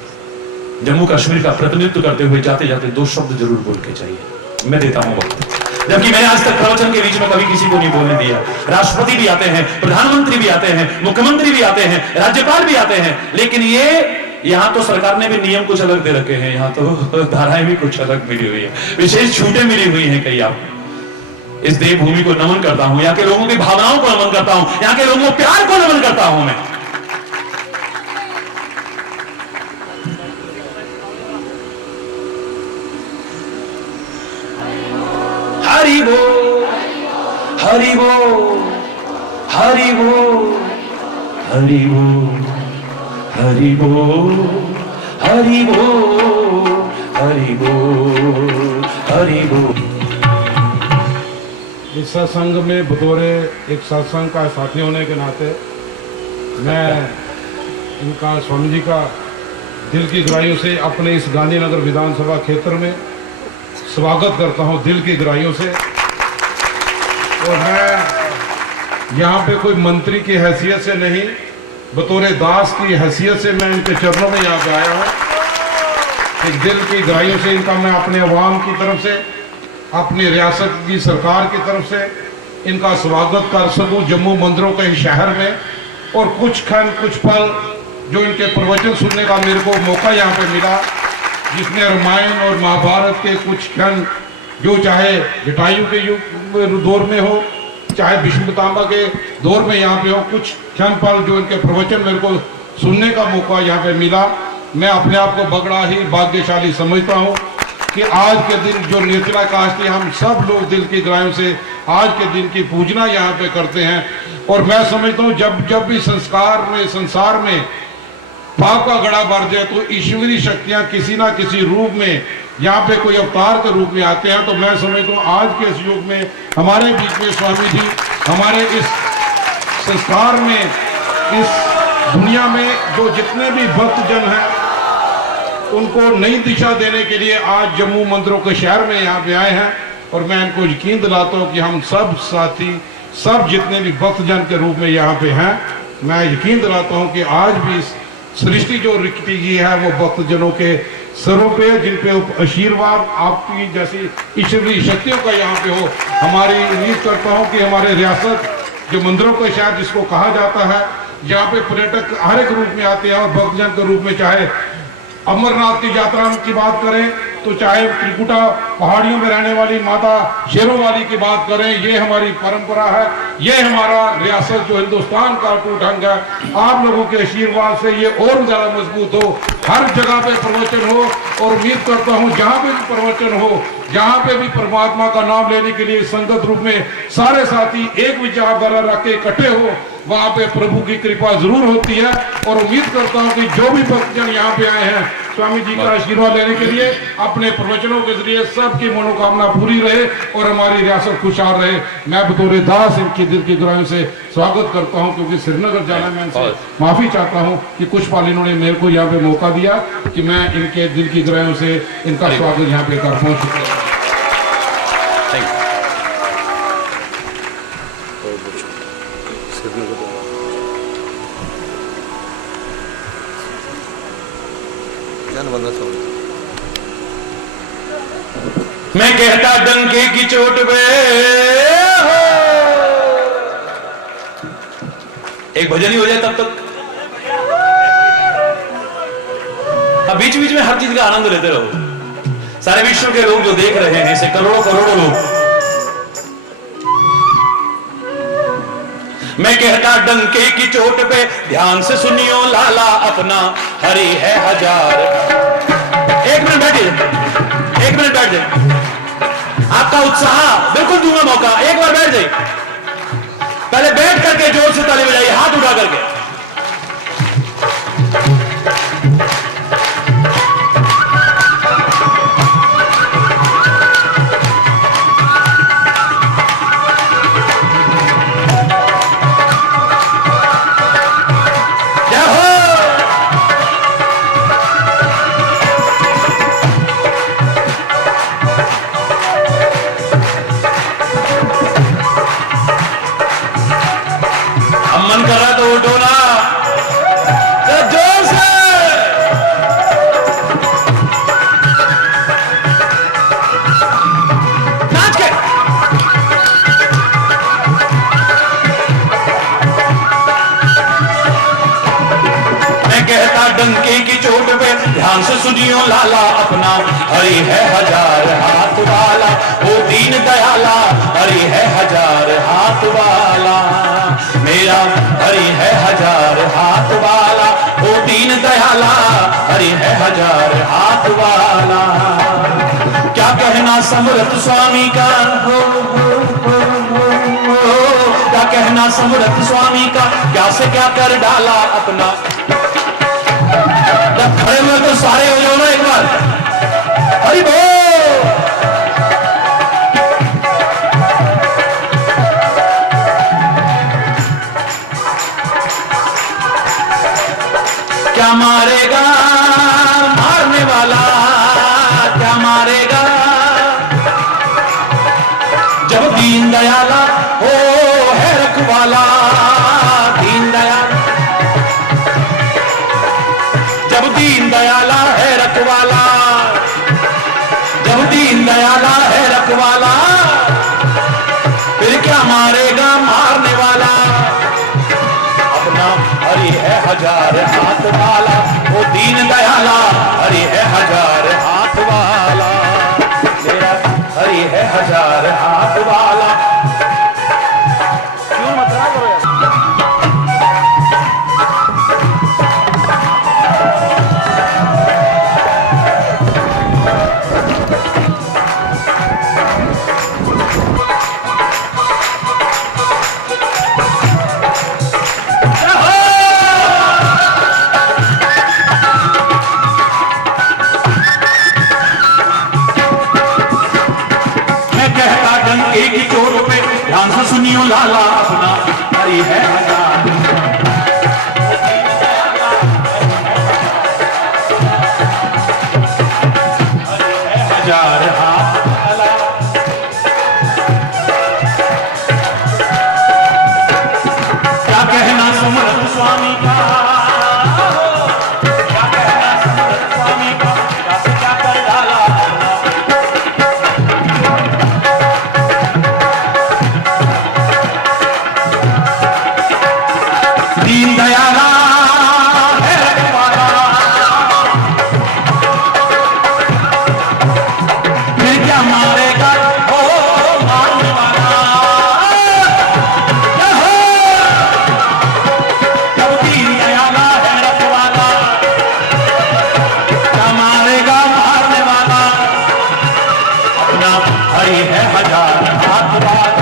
जम्मू कश्मीर का प्रतिनिधित्व करते हुए जाते जाते दो शब्द जरूर बोल के चाहिए। मैं देता हूं वक्त, जबकि मैंने आज तक प्रवचन के बीच में कभी किसी को नहीं बोलने दिया। राष्ट्रपति भी आते हैं, प्रधानमंत्री भी आते हैं, मुख्यमंत्री भी आते हैं, राज्यपाल भी आते हैं, लेकिन ये यहां तो सरकार ने भी नियम कुछ अलग दे रखे हैं, यहां तो धाराएं भी कुछ अलग मिली हुई है, विशेष छूटें मिली हुई हैं कई। आप इस देवभूमि को नमन करता हूं, यहाँ के लोगों की भावनाओं को नमन करता हूं, यहाँ के लोगों को प्यार को नमन करता हूं मैं। हरि बोल, हरि बोल, हरि बोल, हरि बोल, हरि बोल, हरि बोल, हरि बोल, हरि बोल। इस सत्संग में बतौर एक सत्संग का साथी होने के नाते मैं इनका स्वामी जी का दिल की गहराइयों से अपने इस गांधीनगर विधानसभा क्षेत्र में स्वागत करता हूं, दिल की गहराइयों से। और मैं यहाँ पे कोई मंत्री की हैसियत से नहीं, बतौर दास की हैसियत से मैं इनके चरणों में यहाँ पे आया हूँ। एक दिल की गहराइयों से इनका मैं अपने अवाम की तरफ से, अपनी रियासत की सरकार की तरफ से इनका स्वागत कर सकूं जम्मू मंदिरों के शहर में। और कुछ क्षण कुछ पल जो इनके प्रवचन सुनने का मेरे को मौका यहाँ पे मिला, जिसमें रामायण और महाभारत के कुछ क्षण, जो चाहे जटायु के युग दौर में हो, चाहे भीष्म पितामह के दौर में यहाँ पे हो, कुछ क्षण पल जो इनके प्रवचन मेरे को सुनने का मौका यहाँ पे मिला, मैं अपने आप को बड़ा ही भाग्यशाली समझता हूँ कि आज के दिन जो निर्जला कास्ट हम सब लोग दिल की गहराइयों से आज के दिन की पूजना यहाँ पे करते हैं। और मैं समझता हूँ जब भी संसार में पाप का गड़ा भर जाए तो ईश्वरीय शक्तियाँ किसी ना किसी रूप में यहाँ पे कोई अवतार के रूप में आते हैं। तो मैं समझता हूँ आज के इस युग में हमारे बीच में स्वामी जी हमारे इस संस्कार में, इस दुनिया में जो जितने भी भक्तजन हैं उनको नई दिशा देने के लिए आज जम्मू मंदिरों के शहर में यहाँ पे आए हैं। और मैं इनको यकीन दिलाता हूँ कि हम सब साथी, सब जितने भी भक्तजन के रूप में यहाँ पे हैं, मैं यकीन दिलाता हूँ कि आज भी सृष्टि जो रिक्ति की है वो भक्तजनों के सरों पे, जिन पे आशीर्वाद आपकी जैसी ईश्वरीय शक्तियों का यहाँ पे हो। हमारी उम्मीद करता हूँ कि हमारे रियासत जो मंदिरों का शहर जिसको कहा जाता है, जहाँ पे पर्यटक हर एक रूप में आते हैं और भक्तजन के रूप में, चाहे अमरनाथ की यात्रा की बात करें तो चाहे त्रिकुटा पहाड़ियों में रहने वाली माता शेरों वाली की बात करें, ये हमारी परंपरा है, ये हमारा रियासत जो हिंदुस्तान का अटूट अंग है। आप लोगों के आशीर्वाद से ये और ज्यादा मजबूत हो, हर जगह पे प्रवचन हो। और उम्मीद करता हूँ जहाँ पे भी प्रवचन हो, जहाँ पे भी परमात्मा का नाम लेने के लिए संगत रूप में सारे साथी एक विचारधारा रख के इकट्ठे हो, वहां पे प्रभु की कृपा जरूर होती है। और उम्मीद करता हूँ कि जो भी भक्तजन यहाँ पे आए हैं स्वामी जी का आशीर्वाद लेने के लिए, अपने प्रवचनों के जरिए सबकी मनोकामना पूरी रहे और हमारी रियासत खुशहाल रहे। मैं बतौर दास इनकी दिल की गहराइयों से स्वागत करता हूँ, क्योंकि श्रीनगर जाना मैं इनसे माफी चाहता हूँ कि कुछ पल इन्होंने मेरे को यहाँ पे मौका दिया कि मैं इनके दिल की गहराइयों से इनका स्वागत यहाँ पे कर पाऊँ। मैं कहता डंके की चोट पे, एक भजन ही हो जाए तब तक। अब बीच बीच में हर चीज का आनंद लेते रहो। सारे विश्व के लोग जो देख रहे हैं, इसे करोड़ों करोड़ों लोग, मैं कहता डंके की चोट पे ध्यान से सुनियो लाला अपना, हरि है हजार। एक मिनट बैठिए, एक मिनट बैठ जाए। आपका उत्साह बिल्कुल दूंगा मौका, एक बार बैठ जाइए। पहले बैठ करके जोर से ताली बजाइए, हाथ उठा करके। मन कर रहा तो उठो ना, जोर से। नाच के। मैं कहता डंके की चोट पे ध्यान से सुनियो लाला अपना, हरि है हजार हाथ वाला, वो दीन दयाला, हरि है हजार हाथ वाला। मेरा हरि है हजार हाथ वाला, वो दीन दयाला, हरि है हजार हाथ वाला। क्या कहना समर्थ स्वामी का, क्या कहना समर्थ स्वामी का, क्या से क्या कर डाला अपना। जब खड़े में तो सारे हो जाओ ना एक बार, हरि बोल। क्या मारेगा मारने वाला, क्या मारेगा जब दीन दयाला हो है रखवाला, दीन दयाल जब दीन दयाला है रखवाला, जब दीन दयाला है रखवाला, फिर क्या मारेगा मारने वाला। अपना हरि है हजार हाथ वाला, वो दीन दयाला हरि है हजार हाथ वाला, मेरा हरि है हजार हाथ वाला। क्यों मत करो एक ही चोर पे ध्यान से सुनियो लाला, अपना हरि है हजार, हरि है हजार हाथ वाला। क्या कहना समर्थ स्वामी का, क्या कहना समर्थ स्वामी का, क्या कर डाला। दीन दयाला है रखवाला, फिर क्या मारेगा ओ मारने वाला। जब दीन दयाला है रखवाला, क्या मारेगा मारने वाला। अपना हरि है हजार हाथ वाला।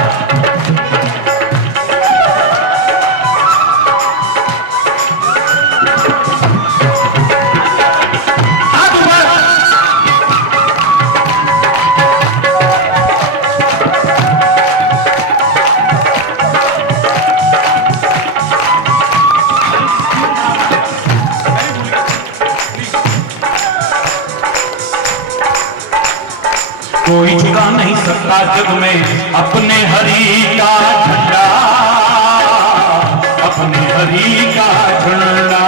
कोई झुका नहीं सकता जग में अपने हरि का झंडा, अपने हरि का झंडा।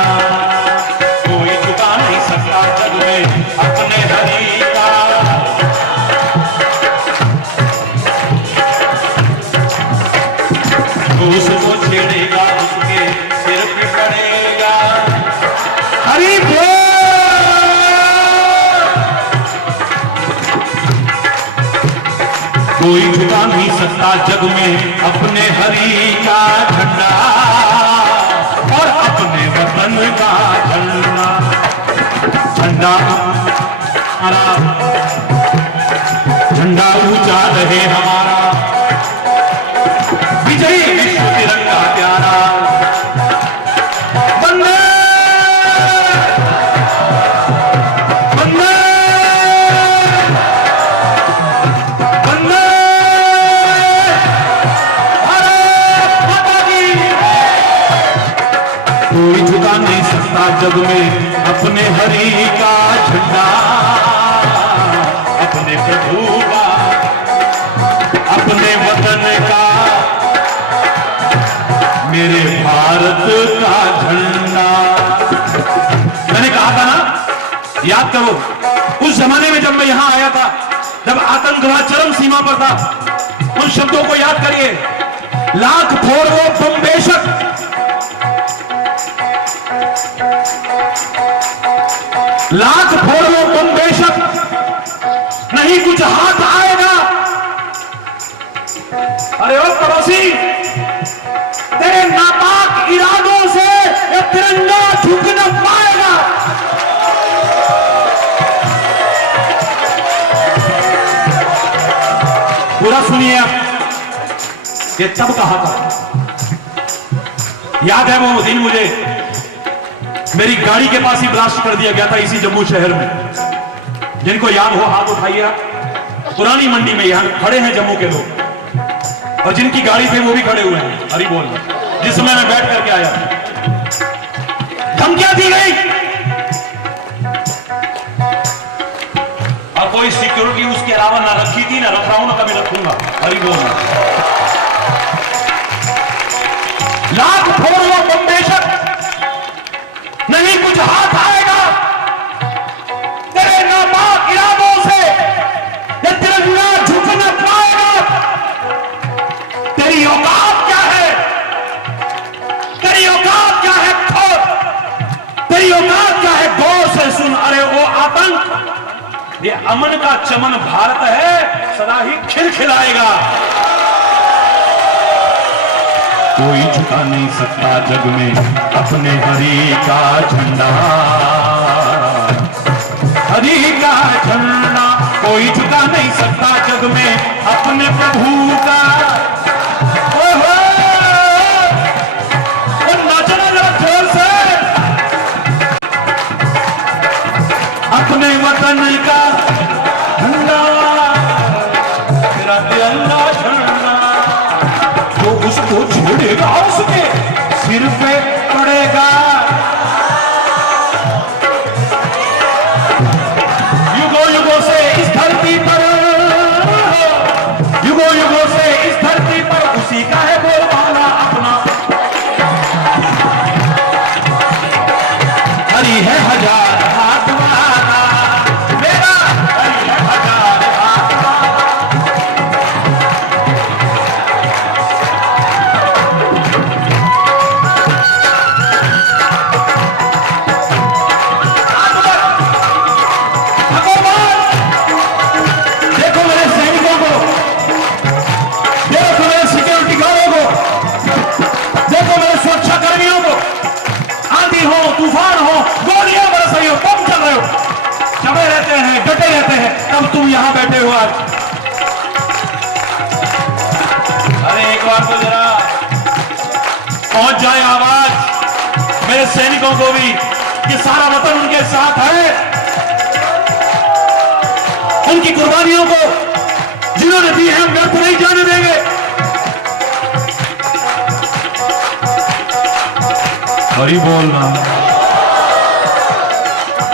कोई झुका नहीं सकता जग में अपने हरि का। जो उसको छेड़ेगा उसके सिर पे पड़ेगा। हरि बोल। कोई झुका नहीं सकता जग में अपने हरि का झंडा और अपने वतन का झंडा। झंडा हमारा, झंडा ऊंचा रहे हमारा, विजयी विश्व तिरंगा प्यारा। वंदे वंदे वंदे भारत माता की। कोई झुका नहीं सकता जग में अपने हरि का झंडा, अपने प्रभु का, अपने वतन का, मेरे भारत का झंडा। मैंने कहा था ना, याद करो उस जमाने में जब मैं यहां आया था, जब आतंकवाद चरम सीमा पर था, उन शब्दों को याद करिए। लाख फोड़ वो बम बेशक, लाख फोड़ वो बम बेशक, नहीं कुछ हाथ आएगा। अरे ओ पड़ोसी, तेरे नापाक इरादों से ये तिरंगा झुक न पाएगा। पूरा सुनिए आप, ये तब कहा था। याद है वो दिन, मुझे मेरी गाड़ी के पास ही ब्लास्ट कर दिया गया था इसी जम्मू शहर में। जिनको याद हो हाथ उठाइए। पुरानी मंडी में यहां खड़े हैं जम्मू के लोग, और जिनकी गाड़ी पे वो भी खड़े हुए हैं। हरि बोल। जिस समय मैं बैठ करके आया, धमकियां दी गई पावन ना रखी थी, ना रख रहा हूं, ना कभी रखूंगा। हरि बोल। लाख फोड़ लो तुम बेशक, नहीं कुछ हाथ आएगा तेरे नापाक इरादों से, ये तिरंगा झुक न पाएगा। तेरी औकात क्या है, तेरी औकात क्या है, खोद तेरी औकात क्या है, गौर से सुन। अरे वो आतंक, ये अमन का चमन भारत है, सदा ही खिलखिलाएगा। कोई झुका नहीं सकता जग में अपने हरि का झंडा, हरि का झंडा। कोई झुका नहीं सकता जग में अपने प्रभु का। ओहो, नाचना जरा जोर से, अपने वतन का झंडा, तेरा तिरंगा झंडा। जो उसको छोड़ेगा उसके सिर पे पड़ेगा। युगों युगों से इस धरती पर, युगों युगों से इस धरती पर उसी का है बोलबाला अपना। हरि है हजार हाथ वाला, मेरा हरि है हजार हाथ वाला। देखो मेरे सैनिकों को, देखो मेरे सिक्योरिटी गार्डों को, देखो मेरे सुरक्षा कर्मियों को। आंधी हो, तूफान हो, गोलियां बरस रही हो, तुम चल रहे हो, चढ़े रहते हैं, डटे रहते हैं, तब तुम यहां बैठे हो आज। अरे एक बार तो जरा पहुंच जाए आवाज मेरे सैनिकों को भी कि सारा वतन उनके साथ है। उनकी कुर्बानियों को जिन्होंने दी है, हम व्यर्थ नहीं जाने देंगे। हरि बोलना।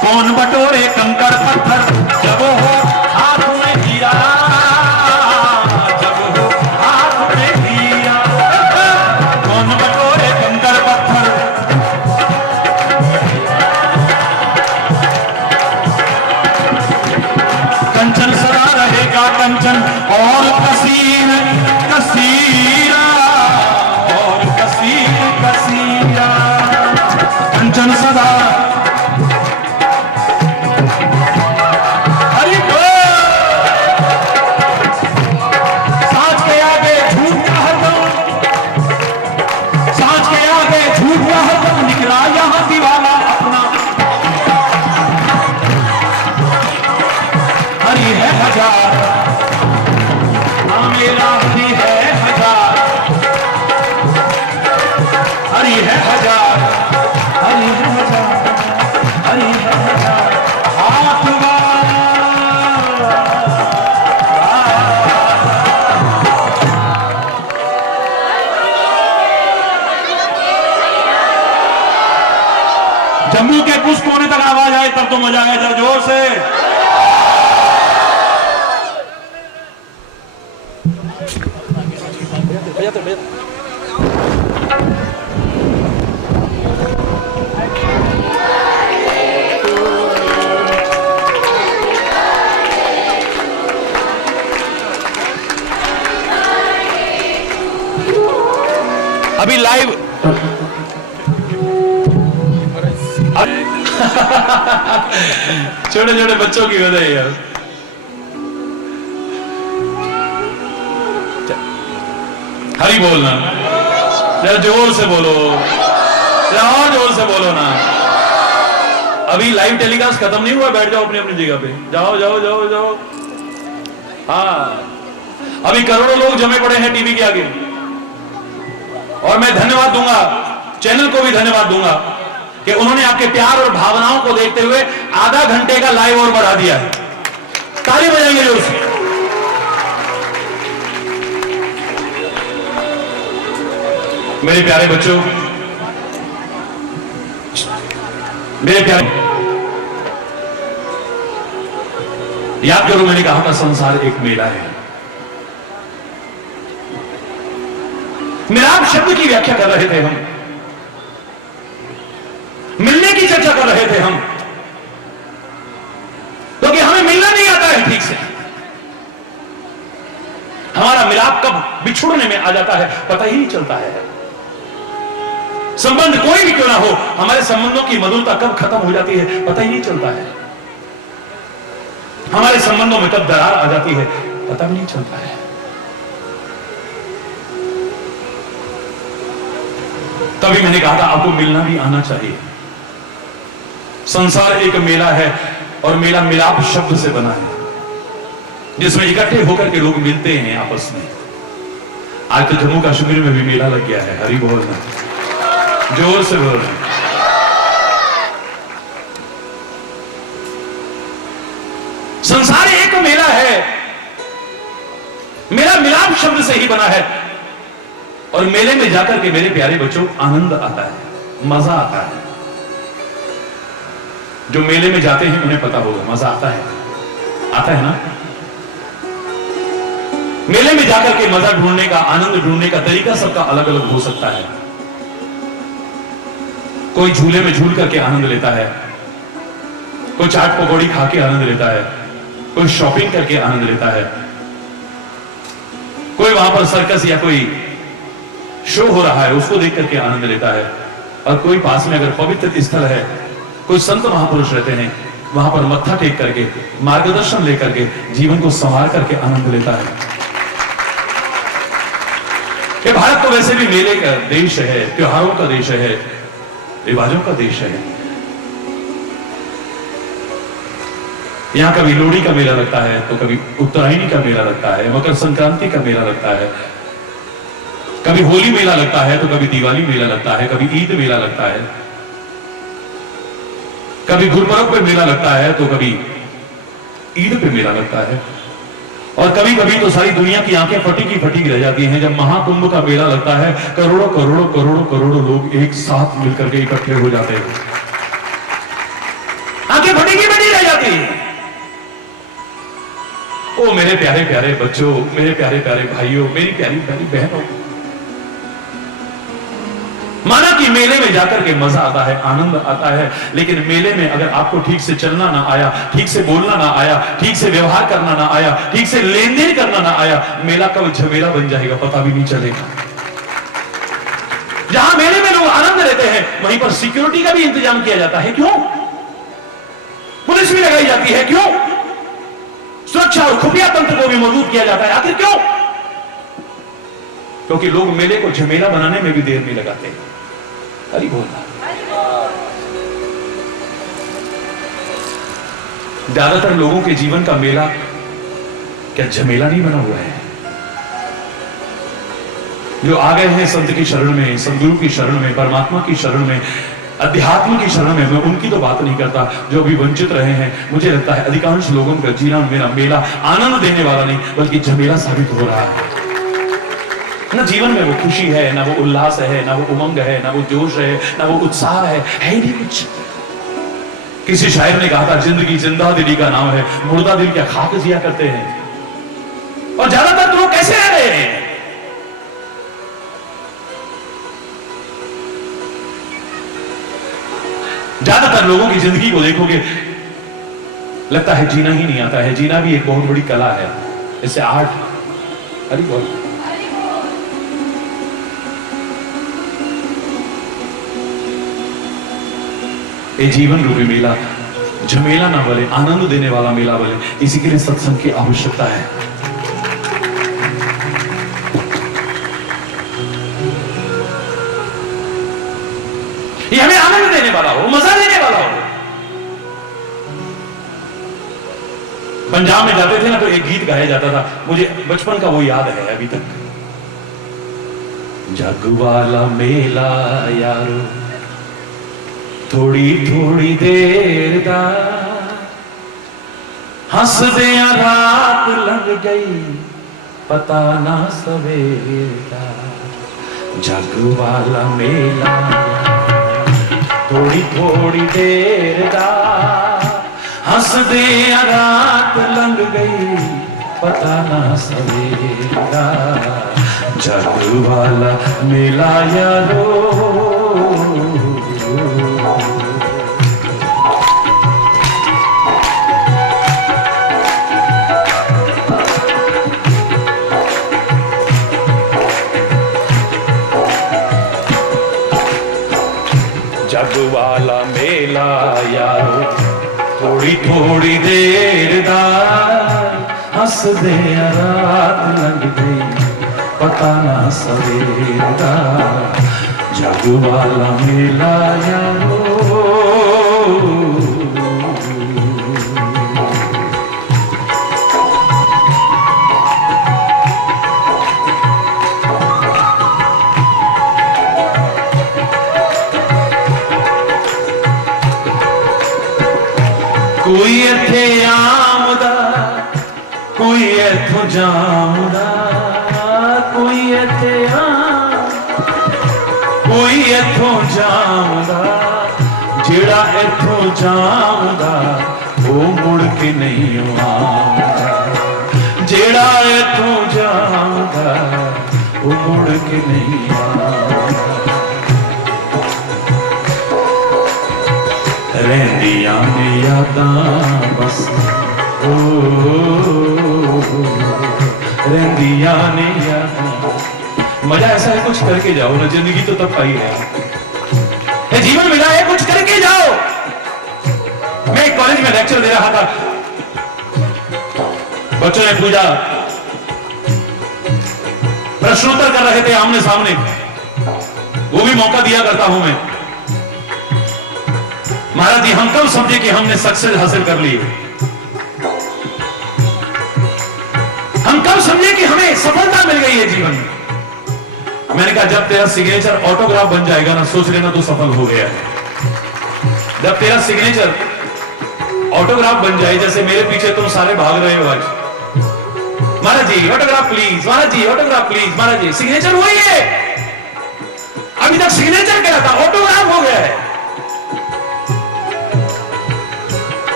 कौन बटोरे कंकड़ पत्थर जब हो हाथ में हीरा, जब हो हाथ में हीरा। कौन बटोरे कंकड़ पत्थर, कंचन सदा रहेगा कंचन और कसीर कसीरा, और कसीर कसीरा। कंचन सदा हरि बोल। सांच के आगे झूठ का हरदम, सांच के आगे झूठ का हरदम निकला यहां दीवाना अपना। हरि है हजार, हाँ मेरा हरि है हजार, हरि है हजार, हरि है हजार, हरि है हजार। हाथ वाला जम्मू के कुछ कोने तक आवाज आए तब तो मजा आया, जरा जोर से। अभी लाइव छोटे छोटे बच्चों की बधाई यार। हरी बोलना, जरा जोर से बोलो, जरा और जोर से बोलो ना। अभी लाइव टेलीकास्ट खत्म नहीं हुआ, बैठ जाओ अपनी अपनी जगह पे, जाओ जाओ जाओ जाओ। हाँ, अभी करोड़ों लोग जमे पड़े हैं टीवी के आगे, और मैं धन्यवाद दूंगा, चैनल को भी धन्यवाद दूंगा कि उन्होंने आपके प्यार और भावनाओं को देखते हुए आधा घंटे का लाइव और बढ़ा दिया है। ताली बजाएंगे जोर से। मेरे प्यारे बच्चों, मेरे प्यारे, याद करो, मैंने कहा था संसार एक मेला है। मिलाप शब्द की व्याख्या कर रहे थे हम, मिलने की चर्चा कर रहे थे हम, क्योंकि हमें मिलना नहीं आता है ठीक से। हमारा मिलाप कब बिछुड़ने में आ जाता है पता ही नहीं चलता है। संबंध कोई भी क्यों ना हो, हमारे संबंधों की मधुरता कब खत्म हो जाती है पता ही नहीं चलता है। हमारे संबंधों में कब दरार आ जाती है पता भी नहीं चलता है। तभी मैंने कहा था आपको मिलना भी आना चाहिए। संसार एक मेला है और मेला मिलाप शब्द से बना है, जिसमें इकट्ठे होकर के लोग मिलते हैं आपस में। आज तो जम्मू कश्मीर में भी मेला लग गया है। हरि बोल ना, जोर से बोल। संसार एक मेला है, मेरा मिलाप शब्द से ही बना है। और मेले में जाकर के मेरे प्यारे बच्चों आनंद आता है, मजा आता है। जो मेले में जाते हैं उन्हें पता होगा मजा आता है ना। मेले में जाकर के मजा ढूंढने का, आनंद ढूंढने का तरीका सबका अलग अलग हो सकता है। कोई झूले में झूल करके आनंद लेता है, कोई चाट पकौड़ी खा के आनंद लेता है, कोई शॉपिंग करके आनंद लेता है, कोई वहां पर सर्कस या कोई शो हो रहा है उसको देख करके आनंद लेता है, और कोई पास में अगर पवित्र स्थल है, कोई संत महापुरुष रहते हैं, वहां पर मत्था टेक करके मार्गदर्शन लेकर के जीवन को संवार करके आनंद लेता है। ये भारत तो वैसे भी मेले का देश है, त्योहारों का देश है, रिवाजों का देश है। यहां कभी लोहड़ी का मेला लगता है, तो कभी उत्तरायणी का मेला लगता है, मकर संक्रांति का मेला लगता है, कभी होली मेला लगता है, तो कभी दिवाली मेला लगता है, कभी ईद मेला लगता है, कभी गुरुपर्व पे मेला लगता है, तो कभी ईद पे मेला लगता है, और कभी कभी तो सारी दुनिया की आंखें फटी रह जाती हैं जब महाकुंभ का मेला लगता है। करोड़ों करोड़ों करोड़ों करोड़ों लोग एक साथ मिलकर के इकट्ठे हो जाते हैं, आंखें फटी रह जाती हैं। ओ मेरे प्यारे प्यारे बच्चों, मेरे प्यारे प्यारे भाइयों, मेरी प्यारी प्यारी बहनों, माना कि मेले में जाकर के मजा आता है, आनंद आता है, लेकिन मेले में अगर आपको ठीक से चलना ना आया, ठीक से बोलना ना आया, ठीक से व्यवहार करना ना आया, ठीक से लेन देन करना ना आया, मेला कब झमेला बन जाएगा पता भी नहीं चलेगा। जहां मेले में लोग आनंद लेते हैं वहीं पर सिक्योरिटी का भी इंतजाम किया जाता है। क्यों? पुलिस भी लगाई जाती है। क्यों? सुरक्षा और खुफिया तंत्र को भी मौजूद किया जाता है। आखिर क्यों? क्योंकि लोग मेले को झमेला बनाने में भी देर नहीं लगाते हैं। हरि बोल। ज्यादातर लोगों के जीवन का मेला क्या झमेला नहीं बना हुआ है? जो आ गए हैं संत की शरण में, सदगुरु की शरण में, परमात्मा की शरण में, अध्यात्म की शरण में, मैं उनकी तो बात नहीं करता। जो अभी वंचित रहे हैं, मुझे लगता है अधिकांश लोगों का जीना मेरा मेला आनंद देने वाला नहीं बल्कि झमेला साबित हो रहा है। ना जीवन में वो खुशी है, ना वो उल्लास है, ना वो उमंग है, ना वो जोश है, ना वो उत्साह है ही नहीं कुछ। किसी शायर ने कहा था जिंदगी जिंदा दिली का नाम है, मुर्दा दिल क्या खाक जिया करते हैं। और ज्यादातर लोग कैसे रह रहे हैं? ज्यादातर लोगों की जिंदगी को देखोगे लगता है जीना ही नहीं आता है। जीना भी एक बहुत बड़ी कला है, इससे आर्ट। हरि बोल। ये जीवन रूपी मेला झमेला ना बने, आनंद देने वाला मेला बने, इसी के लिए सत्संग की आवश्यकता है। ये हमें आनंद देने वाला हो, मजा देने वाला हो। पंजाब में जाते थे ना तो एक गीत गाया जाता था, मुझे बचपन का वो याद है अभी तक। जग वाला मेला यारो थोड़ी थोड़ी देर दा, हसदिया रात लग गई पता ना सवेर दा। जग वाला मेला थोड़ी थोड़ी देर दा, हंस हंस दे रात लंघ गई पता ना सवेरा जग वाला मेला यारो जग वाला मेला यारो थोड़ी थोड़ी देर दा हंस दे रात लंघ गई पता ना सवेर दा जग वाला मेला यारो कोई इत्थे आमदा कोई इत्थों जामदा कोई इत्थे कोई इत्थों जामदा जेड़ा इत्थों जामदा वो मुड़ के नहीं आमदा जेड़ा इत्थों जामदा वो मुड़ के नहीं आमदा रहंदियां ने यादां बस रहंदियां ने यादां मजा ऐसा है कुछ करके जाओ ना जिंदगी तो तब पाई है ये जीवन मिला है कुछ करके जाओ मैं एक कॉलेज में लेक्चर दे रहा था बच्चों ने पूजा प्रश्नोत्तर कर रहे थे आमने सामने वो भी मौका दिया करता हूं मैं महाराज जी हम कब समझे कि हमने सक्सेस हासिल कर ली हम कब समझे कि हमें सफलता मिल गई है जीवन में मैंने कहा जब तेरा सिग्नेचर ऑटोग्राफ बन जाएगा ना सोच लेना तू सफल हो गया है जब तेरा सिग्नेचर ऑटोग्राफ बन जाए जैसे मेरे पीछे तुम सारे भाग रहे हो आज Maharaj ji autograph please Maharaj ji autograph please Maharaj ji signature वही है अभी तक सिग्नेचर क्या था ऑटोग्राफ हो गया है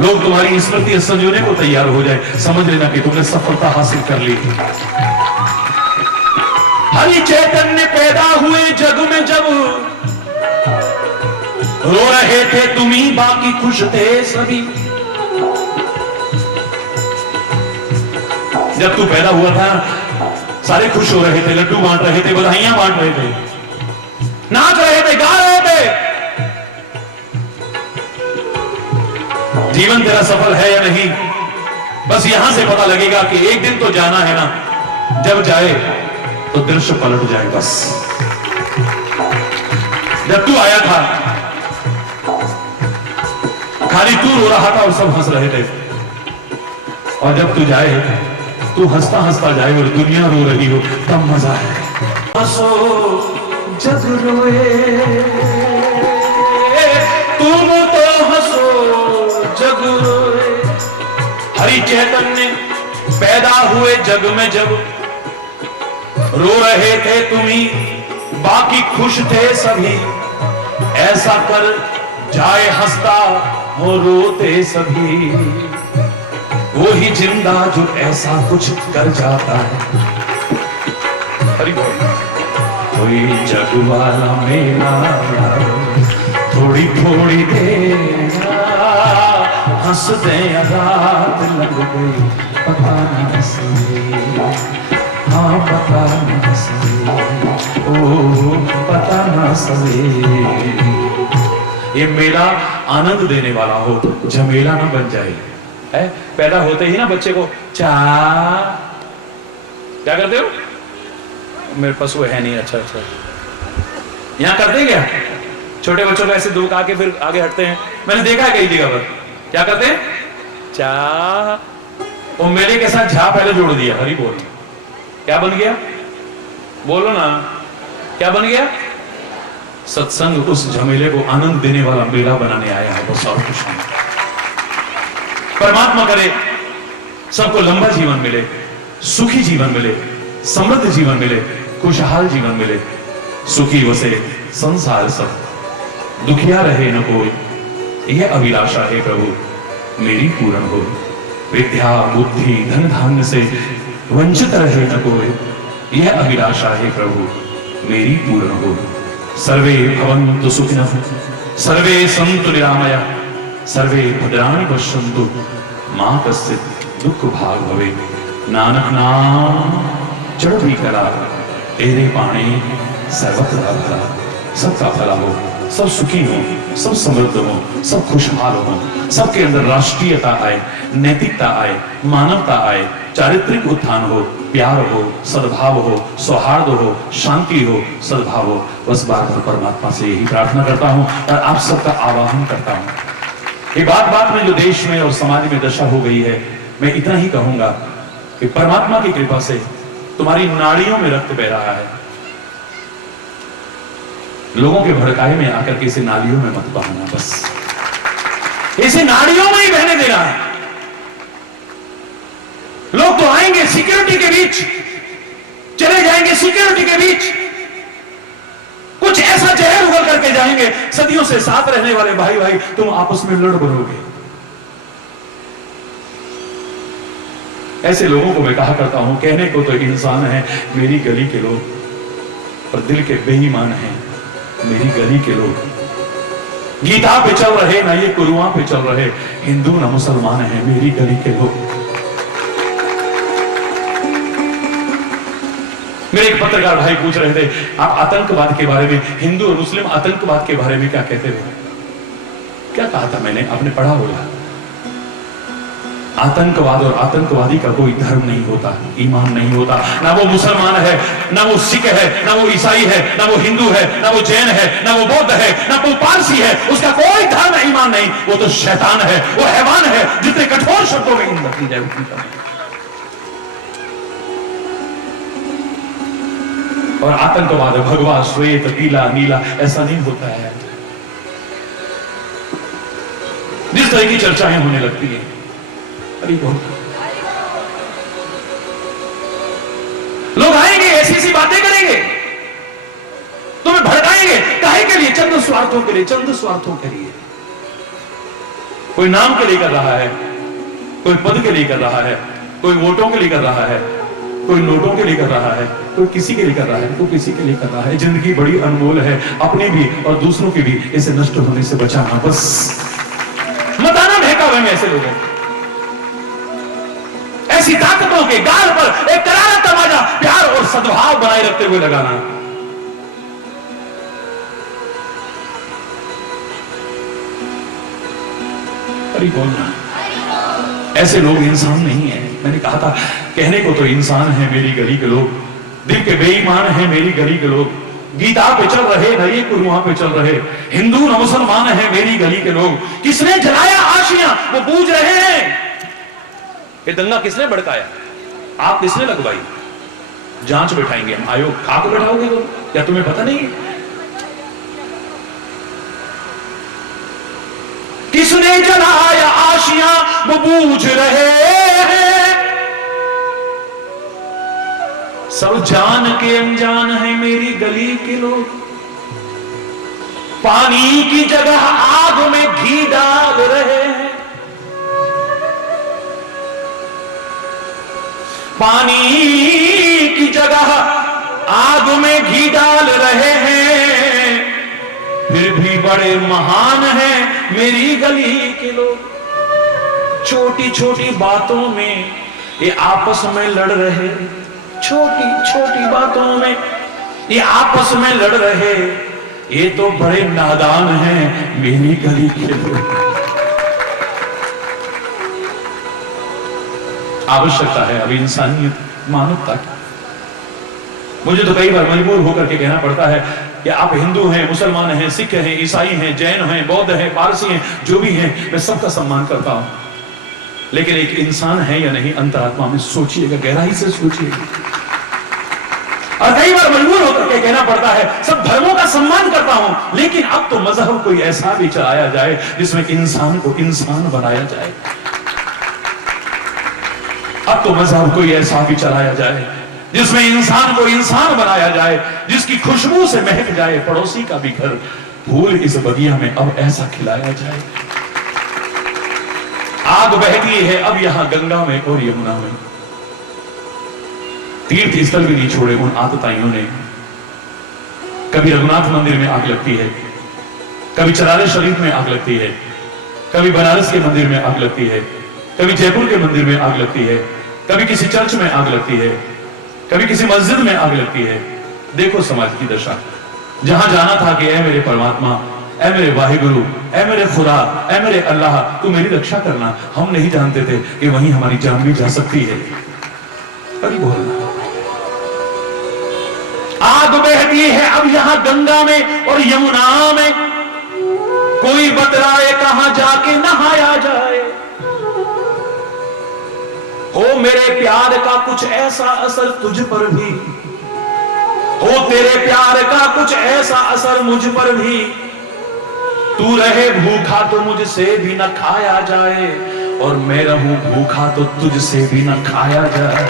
लोग तुम्हारी स्मृति संजोने को तैयार हो जाए समझ लेना कि तुमने सफलता हासिल कर ली हरि चैतन्य पैदा हुए जग में जब रो रहे थे तुम ही बाकी खुश थे सभी जब तू पैदा हुआ था सारे खुश हो रहे थे लड्डू बांट रहे थे बधाइयां बांट रहे थे नाच रहे थे गा रहे थे जीवन तेरा सफल है या नहीं बस यहां से पता लगेगा कि एक दिन तो जाना है ना जब जाए तो दृश्य पलट जाए बस जब तू आया था खाली तू रो रहा था और सब हंस रहे थे और जब तू जाए तू हंसता हंसता जाए और दुनिया रो रही हो तब मजा है हंसो जग रोए तुम तो हंसो जग रोए हरि चैतन्य पैदा हुए जग में जब रो रहे थे तुम ही बाकी खुश थे सभी ऐसा कर जाए हंसता हो रोते सभी वो ही जिंदा जो ऐसा कुछ कर जाता है हरि बोल कोई जग वाला मेला थोड़ी थोड़ी देर हंस दे रात लग गई पता न सही हाँ पता न सही ओ पता न सही ये मेला आनंद देने वाला हो झमेला ना बन जाए है पैदा होते ही ना बच्चे को चा क्या करते हो मेरे पास वो है नहीं अच्छा अच्छा यहाँ करते हैं क्या छोटे बच्चों को ऐसे दुबका के फिर आगे हटते हैं मैंने देखा है कई जगह पर क्या करते हैं चा वो मेले के साथ झा पहले जोड़ दिया हरी बोल क्या बन गया बोलो ना क्या बन गया सत्संग उस झमेले को आनंद देने वाला मेला बनाने आया है बस और कुछ नहीं परमात्मा करे सबको लंबा जीवन मिले सुखी जीवन मिले समृद्ध जीवन मिले खुशहाल जीवन मिले सुखी वसे संसार सब दुखिया रहे न कोई यह अभिलाषा है प्रभु मेरी पूर्ण हो। विद्या बुद्धि धन धान्य से वंचित रहे न कोई, यह अभिलाषा है प्रभु मेरी पूर्ण हो। सर्वे भवन्तु सुखिनः, सर्वे सन्तु निरामया, सर्वे भद्राणि पश्यन्तु, मां कश्चित् दुख भाग भवे। नानक नाम चढ़ी कला, तेरे पाणी सर्वत्र भला। सबका भला हो, सब सुखी हो, सब समृद्ध हो, सब खुशहाल हो, सबके अंदर राष्ट्रीयता आए, नैतिकता आए, मानवता आए, चारित्रिक उत्थान हो, प्यार हो, सद्भाव हो, सौहार्द हो, शांति हो, सद्भाव हो। बस बार बार परमात्मा से यही प्रार्थना करता हूं और आप सबका आवाहन करता हूं। ये बात बात में जो देश में और समाज में दशा हो गई है, मैं इतना ही कहूंगा कि परमात्मा की कृपा से तुम्हारी नाड़ियों में रक्त बह रहा है। लोगों के भड़काए में आकर के इसे नालियों में मत बहाना, बस इसे नाड़ियों में ही बहने देना है। लोग तो आएंगे सिक्योरिटी के बीच, चले जाएंगे सिक्योरिटी के बीच, कुछ ऐसा जहर उगल करके जाएंगे, सदियों से साथ रहने वाले भाई भाई तुम आपस में लड़ बनोगे। ऐसे लोगों को मैं कहा करता हूं, कहने को तो इंसान है मेरी गली के लोग, पर दिल के बेईमान हैं मेरी गली के लोग। गीता पे चल रहे ना ये कुरुआ पे चल रहे, हिंदू ना मुसलमान है मेरी गली के लोग। मेरे एक पत्रकार भाई पूछ रहे थे, आप आतंकवाद के बारे में, हिंदू और मुस्लिम आतंकवाद के बारे में क्या कहते हो? क्या कहा था मैंने, आपने पढ़ा होगा। आतंकवाद और आतंकवादी का कोई धर्म नहीं होता, ईमान नहीं होता। ना वो मुसलमान है, ना वो सिख है, ना वो ईसाई है, ना वो हिंदू है, ना वो जैन है, ना वो बौद्ध है, ना वो पारसी है, उसका कोई धर्म ईमान नहीं। वो तो शैतान है, वो हैवान है। जितने कठोर शब्दों में निंदा की जाए उतनी कम। और आतंकवाद भगवा श्वेत पीला नीला ऐसा नहीं होता है। जिस तरह की चर्चाएं होने लगती है, अरे बहुत लोग आएंगे, ऐसी ऐसी बातें करेंगे, तुम्हें भड़काएंगे, काहे के लिए? चंद स्वार्थों के लिए, चंद स्वार्थों के लिए। कोई नाम के लिए कर रहा है, कोई पद के लिए कर रहा है, कोई वोटों के लिए कर रहा है, कोई नोटों के लिए कर रहा है, कोई किसी के लिए कर रहा है, कोई किसी के लिए कर रहा है। जिंदगी बड़ी अनमोल है, अपने भी और दूसरों की भी इसे नष्ट होने से बचाना। बस मत आना बहकावे में ऐसे लोगों, ऐसी ताकतों के गाल पर एक करारा तमाचा प्यार और सद्भाव बनाए रखते हुए लगाना। अरे बोलना, ऐसे लोग इंसान नहीं है। मैंने कहा था, कहने को तो इंसान है मेरी गली के लोग, दिल के बेईमान है मेरी गली के लोग। गीता पे चल रहे ना ये कुरुआ पे चल रहे, हिंदू न मुसलमान है मेरी गली के लोग। किसने जलाया आशियां वो बूझ रहे हैं। ये दंगा किसने भड़काया? आप किसने लगवाई? जांच बैठाएंगे हम, आयोग खाक बैठाओगे तो, या तुम्हें पता नहीं है? किसने जलाया आशियां वो बूझ रहे हैं। सब जान के अनजान है मेरी गली के लोग। पानी की जगह आग में घी डाल रहे हैं। पानी की जगह आग में घी डाल रहे हैं, फिर भी बड़े महान हैं मेरी गली के लोग। छोटी छोटी बातों में ये आपस में लड़ रहे, छोटी छोटी बातों में ये आपस में लड़ रहे, ये तो बड़े नादान हैं मेरी गली के लोग। आवश्यकता है अभी इंसानियत, मानवता की। मुझे तो कई बार मजबूर होकर के कहना पड़ता है कि आप हिंदू हैं, मुसलमान हैं, सिख हैं, ईसाई हैं, जैन हैं, बौद्ध हैं, पारसी हैं, जो भी हैं, मैं सबका सम्मान करता हूं। लेकिन एक इंसान है या नहीं, अंतरात्मा में सोचिएगा, गहराई से सोचिएगा। और कई बार मजबूर होकर के कहना पड़ता है सब धर्मों का सम्मान करता हूं, लेकिन अब तो मजहब कोई ऐसा भी चलाया जाए जिसमें इंसान को इंसान बनाया जाए। अब तो मजहब कोई ऐसा भी चलाया जाए जिसमें इंसान को इंसान बनाया जाए, जिसकी खुशबू से महक जाए पड़ोसी का भी घर। फूल इस बगिया में अब ऐसा खिलाया जाए। आग बहती है अब यहां गंगा में और यमुना में। तीर्थ स्थल भी नहीं छोड़े उन आतताइयों ने। कभी रघुनाथ मंदिर में आग लगती है, कभी चरारे शरीफ में आग लगती है, कभी बनारस के मंदिर में आग लगती है, कभी जयपुर के मंदिर में आग लगती है, कभी किसी चर्च में आग लगती है, कभी किसी मस्जिद में आग लगती है। देखो समाज की दशा। जहां जाना था कि ऐ मेरे परमात्मा, ऐ मेरे वाहिगुरु, ऐ मेरे खुदा, ऐ मेरे अल्लाह, तू मेरी रक्षा करना, हम नहीं जानते थे कि वहीं हमारी जान भी जा सकती है। अरे बोलना। आग बहती है अब यहां गंगा में और यमुना में, कोई बतलाए कहां जाके नहाया जाए। हो मेरे प्यार का कुछ ऐसा असर तुझ पर भी, हो तेरे प्यार का कुछ ऐसा असर मुझ पर भी, तू रहे भूखा तो मुझसे भी न खाया जाए, और मैं रहूं भूखा तो तुझसे भी न खाया जाए।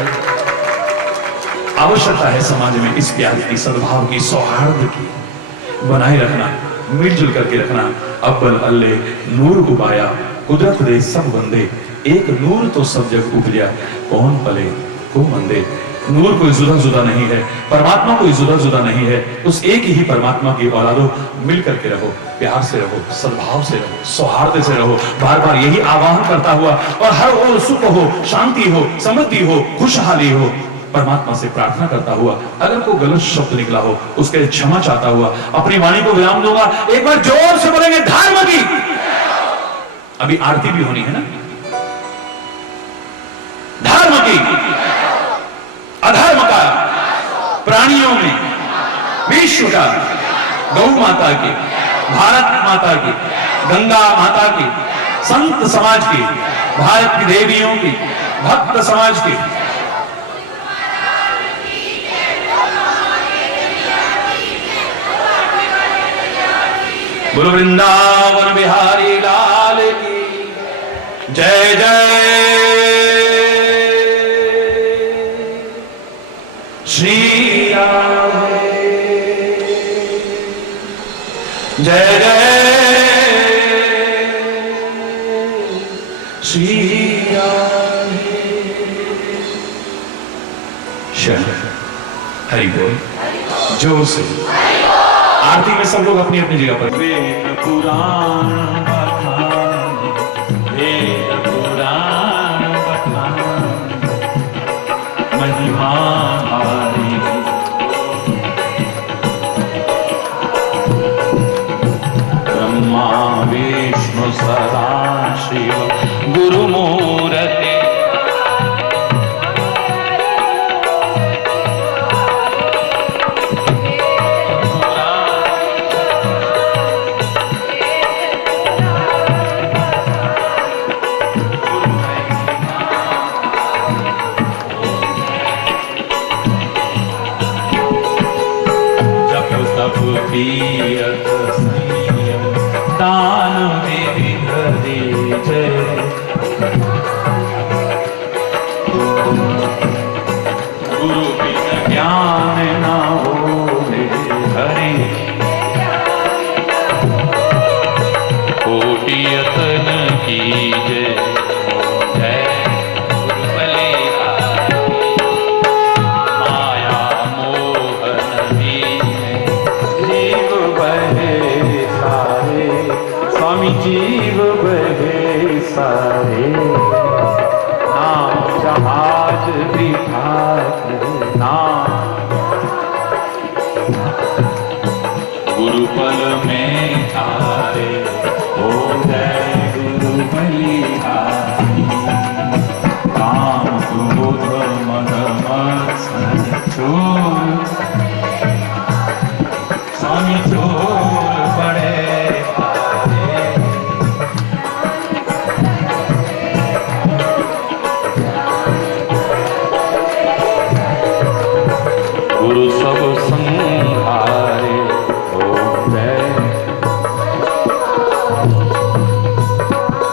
आवश्यकता है समाज में इस प्यार की, सद्भाव की, सौहार्द की बनाए रखना, मिलजुल करके रखना। अव्वल अल्ले नूर उबाया, कुदरत दे सब बंदे, एक नूर तो सब जग उपजा, कौन पले को मंदे। नूर कोई जुदा जुदा नहीं है, परमात्मा कोई जुदा जुदा नहीं है। उस एक ही परमात्मा की औलादों, मिल करके रहो, प्यार से रहो, सद्भाव से रहो, सौहार्द से रहो। बार बार यही आह्वान करता हुआ और हर ओर सुख हो, शांति हो, समृद्धि हो, खुशहाली हो, परमात्मा से प्रार्थना करता हुआ, अगर कोई गलत शब्द निकला हो उसके क्षमा चाहता हुआ अपनी वाणी को विराम दूंगा। एक बार जोर से बोलेंगे धर्म की। अभी आरती भी होनी है ना। धर्म की, अधर्म का, प्राणियों में, विश्व का, गौ माता की, भारत माता की, गंगा माता की, संत समाज की, भारत की देवियों की, भक्त समाज की। बोलो वृंदावन बिहारी लाल की जय जय। श्री राधे जय जय श्री राधे। शरण हरि बोल जोर से। आरती में सब लोग अपनी अपनी जगह पर। वेद पुराण बखान, वेद पुराण बखान, महिमा भारी ब्रह्मा विष्णु सदाशिव गुरु मूर्ति। दान विधि जय, गुरु बिन ज्ञान न होवे हरि, कोटि यतन कीजे जय गुरु बलिहारी। माया मोहन दीने जीव बहे सारे, स्वामी जीव बहे सारे। नाम जहाज विभाग नाम, गुरुपल में तारे हो जय गुरु बलिहारी। काम क्रोध मद मत्सर चोर, स्वामी चोर बड़े गुरु सब संहारे हो जय।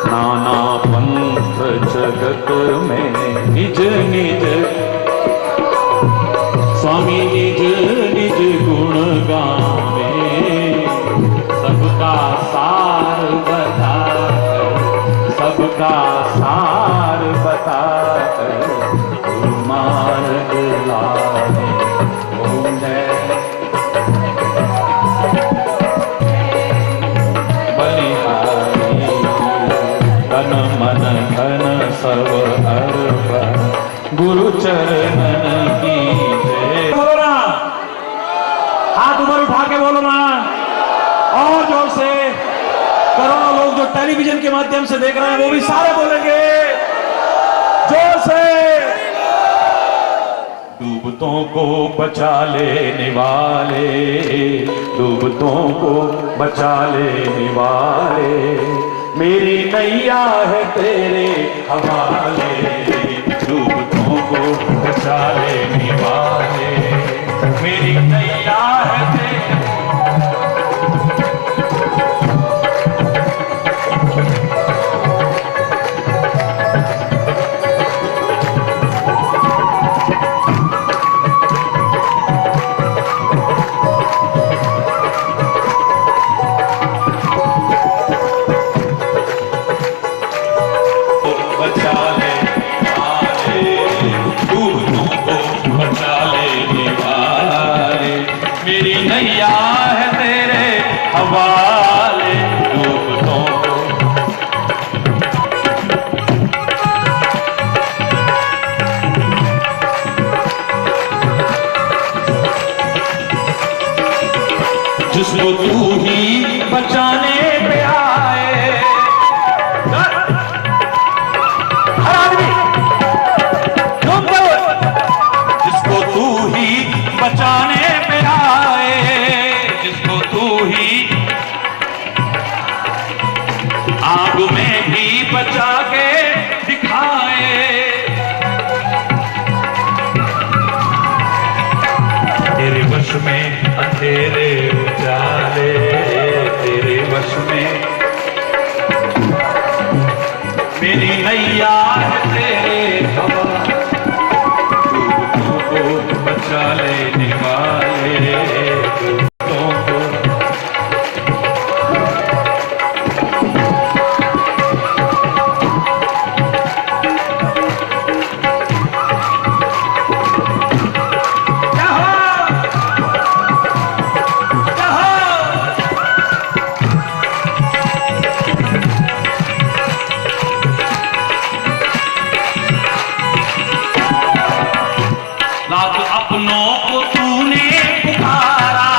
नाना पंथ जगत में निज निज, स्वामी निज निज गुण गावे। सबका सार बता कर, सबका मन धन सब अर्पण गुरु चरणन की जय। बोलो ना, हाथ ऊपर उठा के बोलो ना, और जोर से। करोड़ों लोग जो टेलीविजन के माध्यम से देख रहे हैं वो भी सारे बोलेंगे जोर से। डूबतों को बचा लेने वाले, डूबतों को बचा लेने वाले, मेरी नैया है तेरे हवाले। डूबतों को बचा लेने वाले, मेरी नैया है तेरे। नैया है तेरे हवाले, डूबतों को। जिसको तू ही बचाने पे आए, हर आदमी जिसको तू ही बचाने पे आए, जिसको तू ही आग में भी बचा के दिखाए। तेरे वश में अंधेरे उजाले, तेरे वश में मेरी नैया है तेरे हवाले। डूबतों को बचा लेने वाले, डूबतों को। लाख अपनों को तूने पुकारा,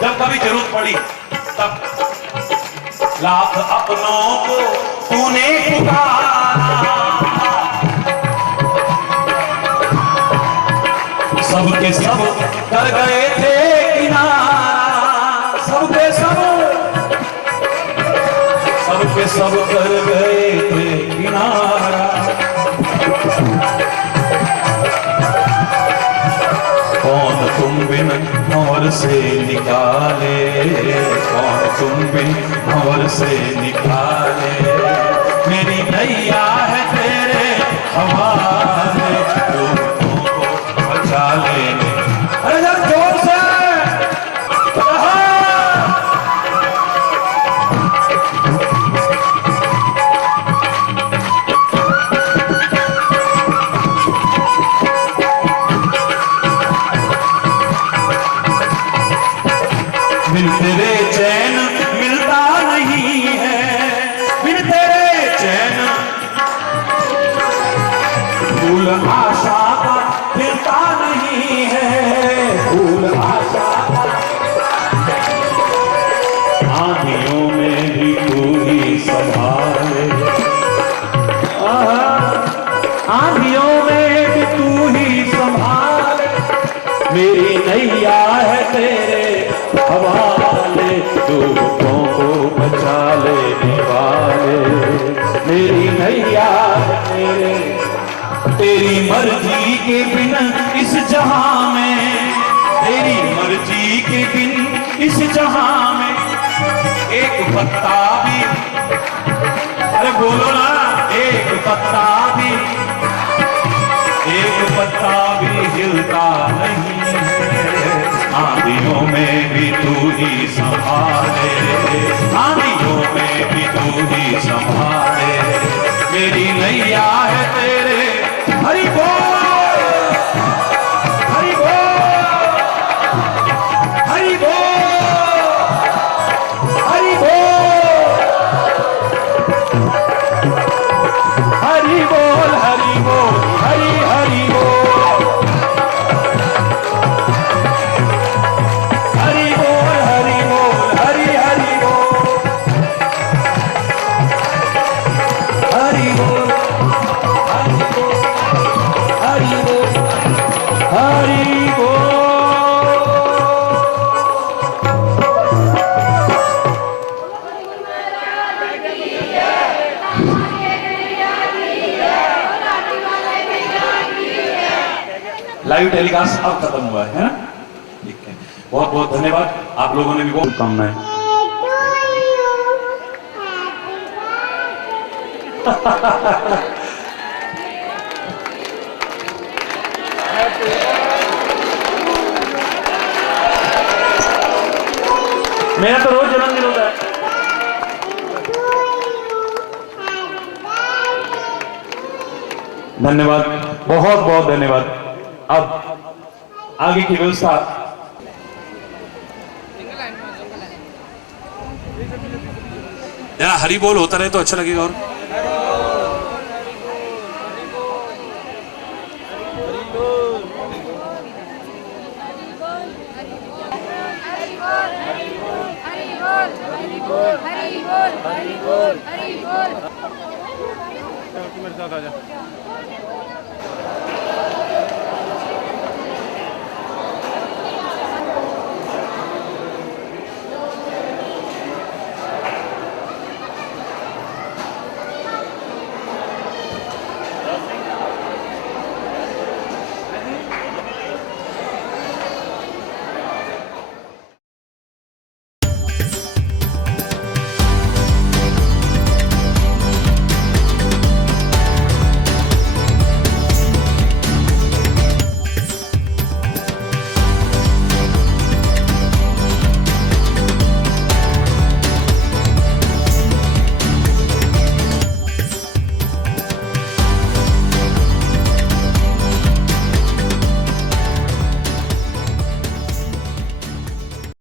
जब कभी जरूरत पड़ी तब। लाख अपनों को तूने पुकारा, सबके सब कर गए थे किनारा। सबके सब कर गए थे किनारा। कौन तुम बिन भंवर से निकाले, कौन तुम बिन भंवर से निकाले, मेरी नैया है तेरे हवाले। डूबतों को बचा लेने, अरे जब जोर से बिन तेरे चैन मिलता नहीं है, बिन तेरे चैन फूल आशा का खिलता नहीं है, फूल आशा का। आंधियों में भी तू ही संभाले, आंधियों में भी तू ही संभाले, मेरी नैया है तेरे हवाले। डूबतों को बचा लेने वाले, मेरी नैया तेरे। तेरी मर्जी के बिन इस जहां में, तेरी मर्जी के बिन इस जहां में एक पत्ता भी, अरे बोलो ना, एक पत्ता भी, एक पत्ता भी हिलता नहीं है। आंधियों में भी तू ही संभाले, आंधियों में भी तू ही संभाले, मेरी नैया है तेरे। हरि बोल, हरि बोल, हरि बोल। लाइव टेलीकास्ट अब खत्म हुआ है ना? ठीक है, बहुत बहुत धन्यवाद, आप लोगों ने भी बहुत शुभकामनाएं। मेरा तो रोज जन्मदिन होता है। धन्यवाद, बहुत बहुत धन्यवाद। अब आगे की व्यवस्था यार हरि बोल होता रहे तो अच्छा लगेगा। और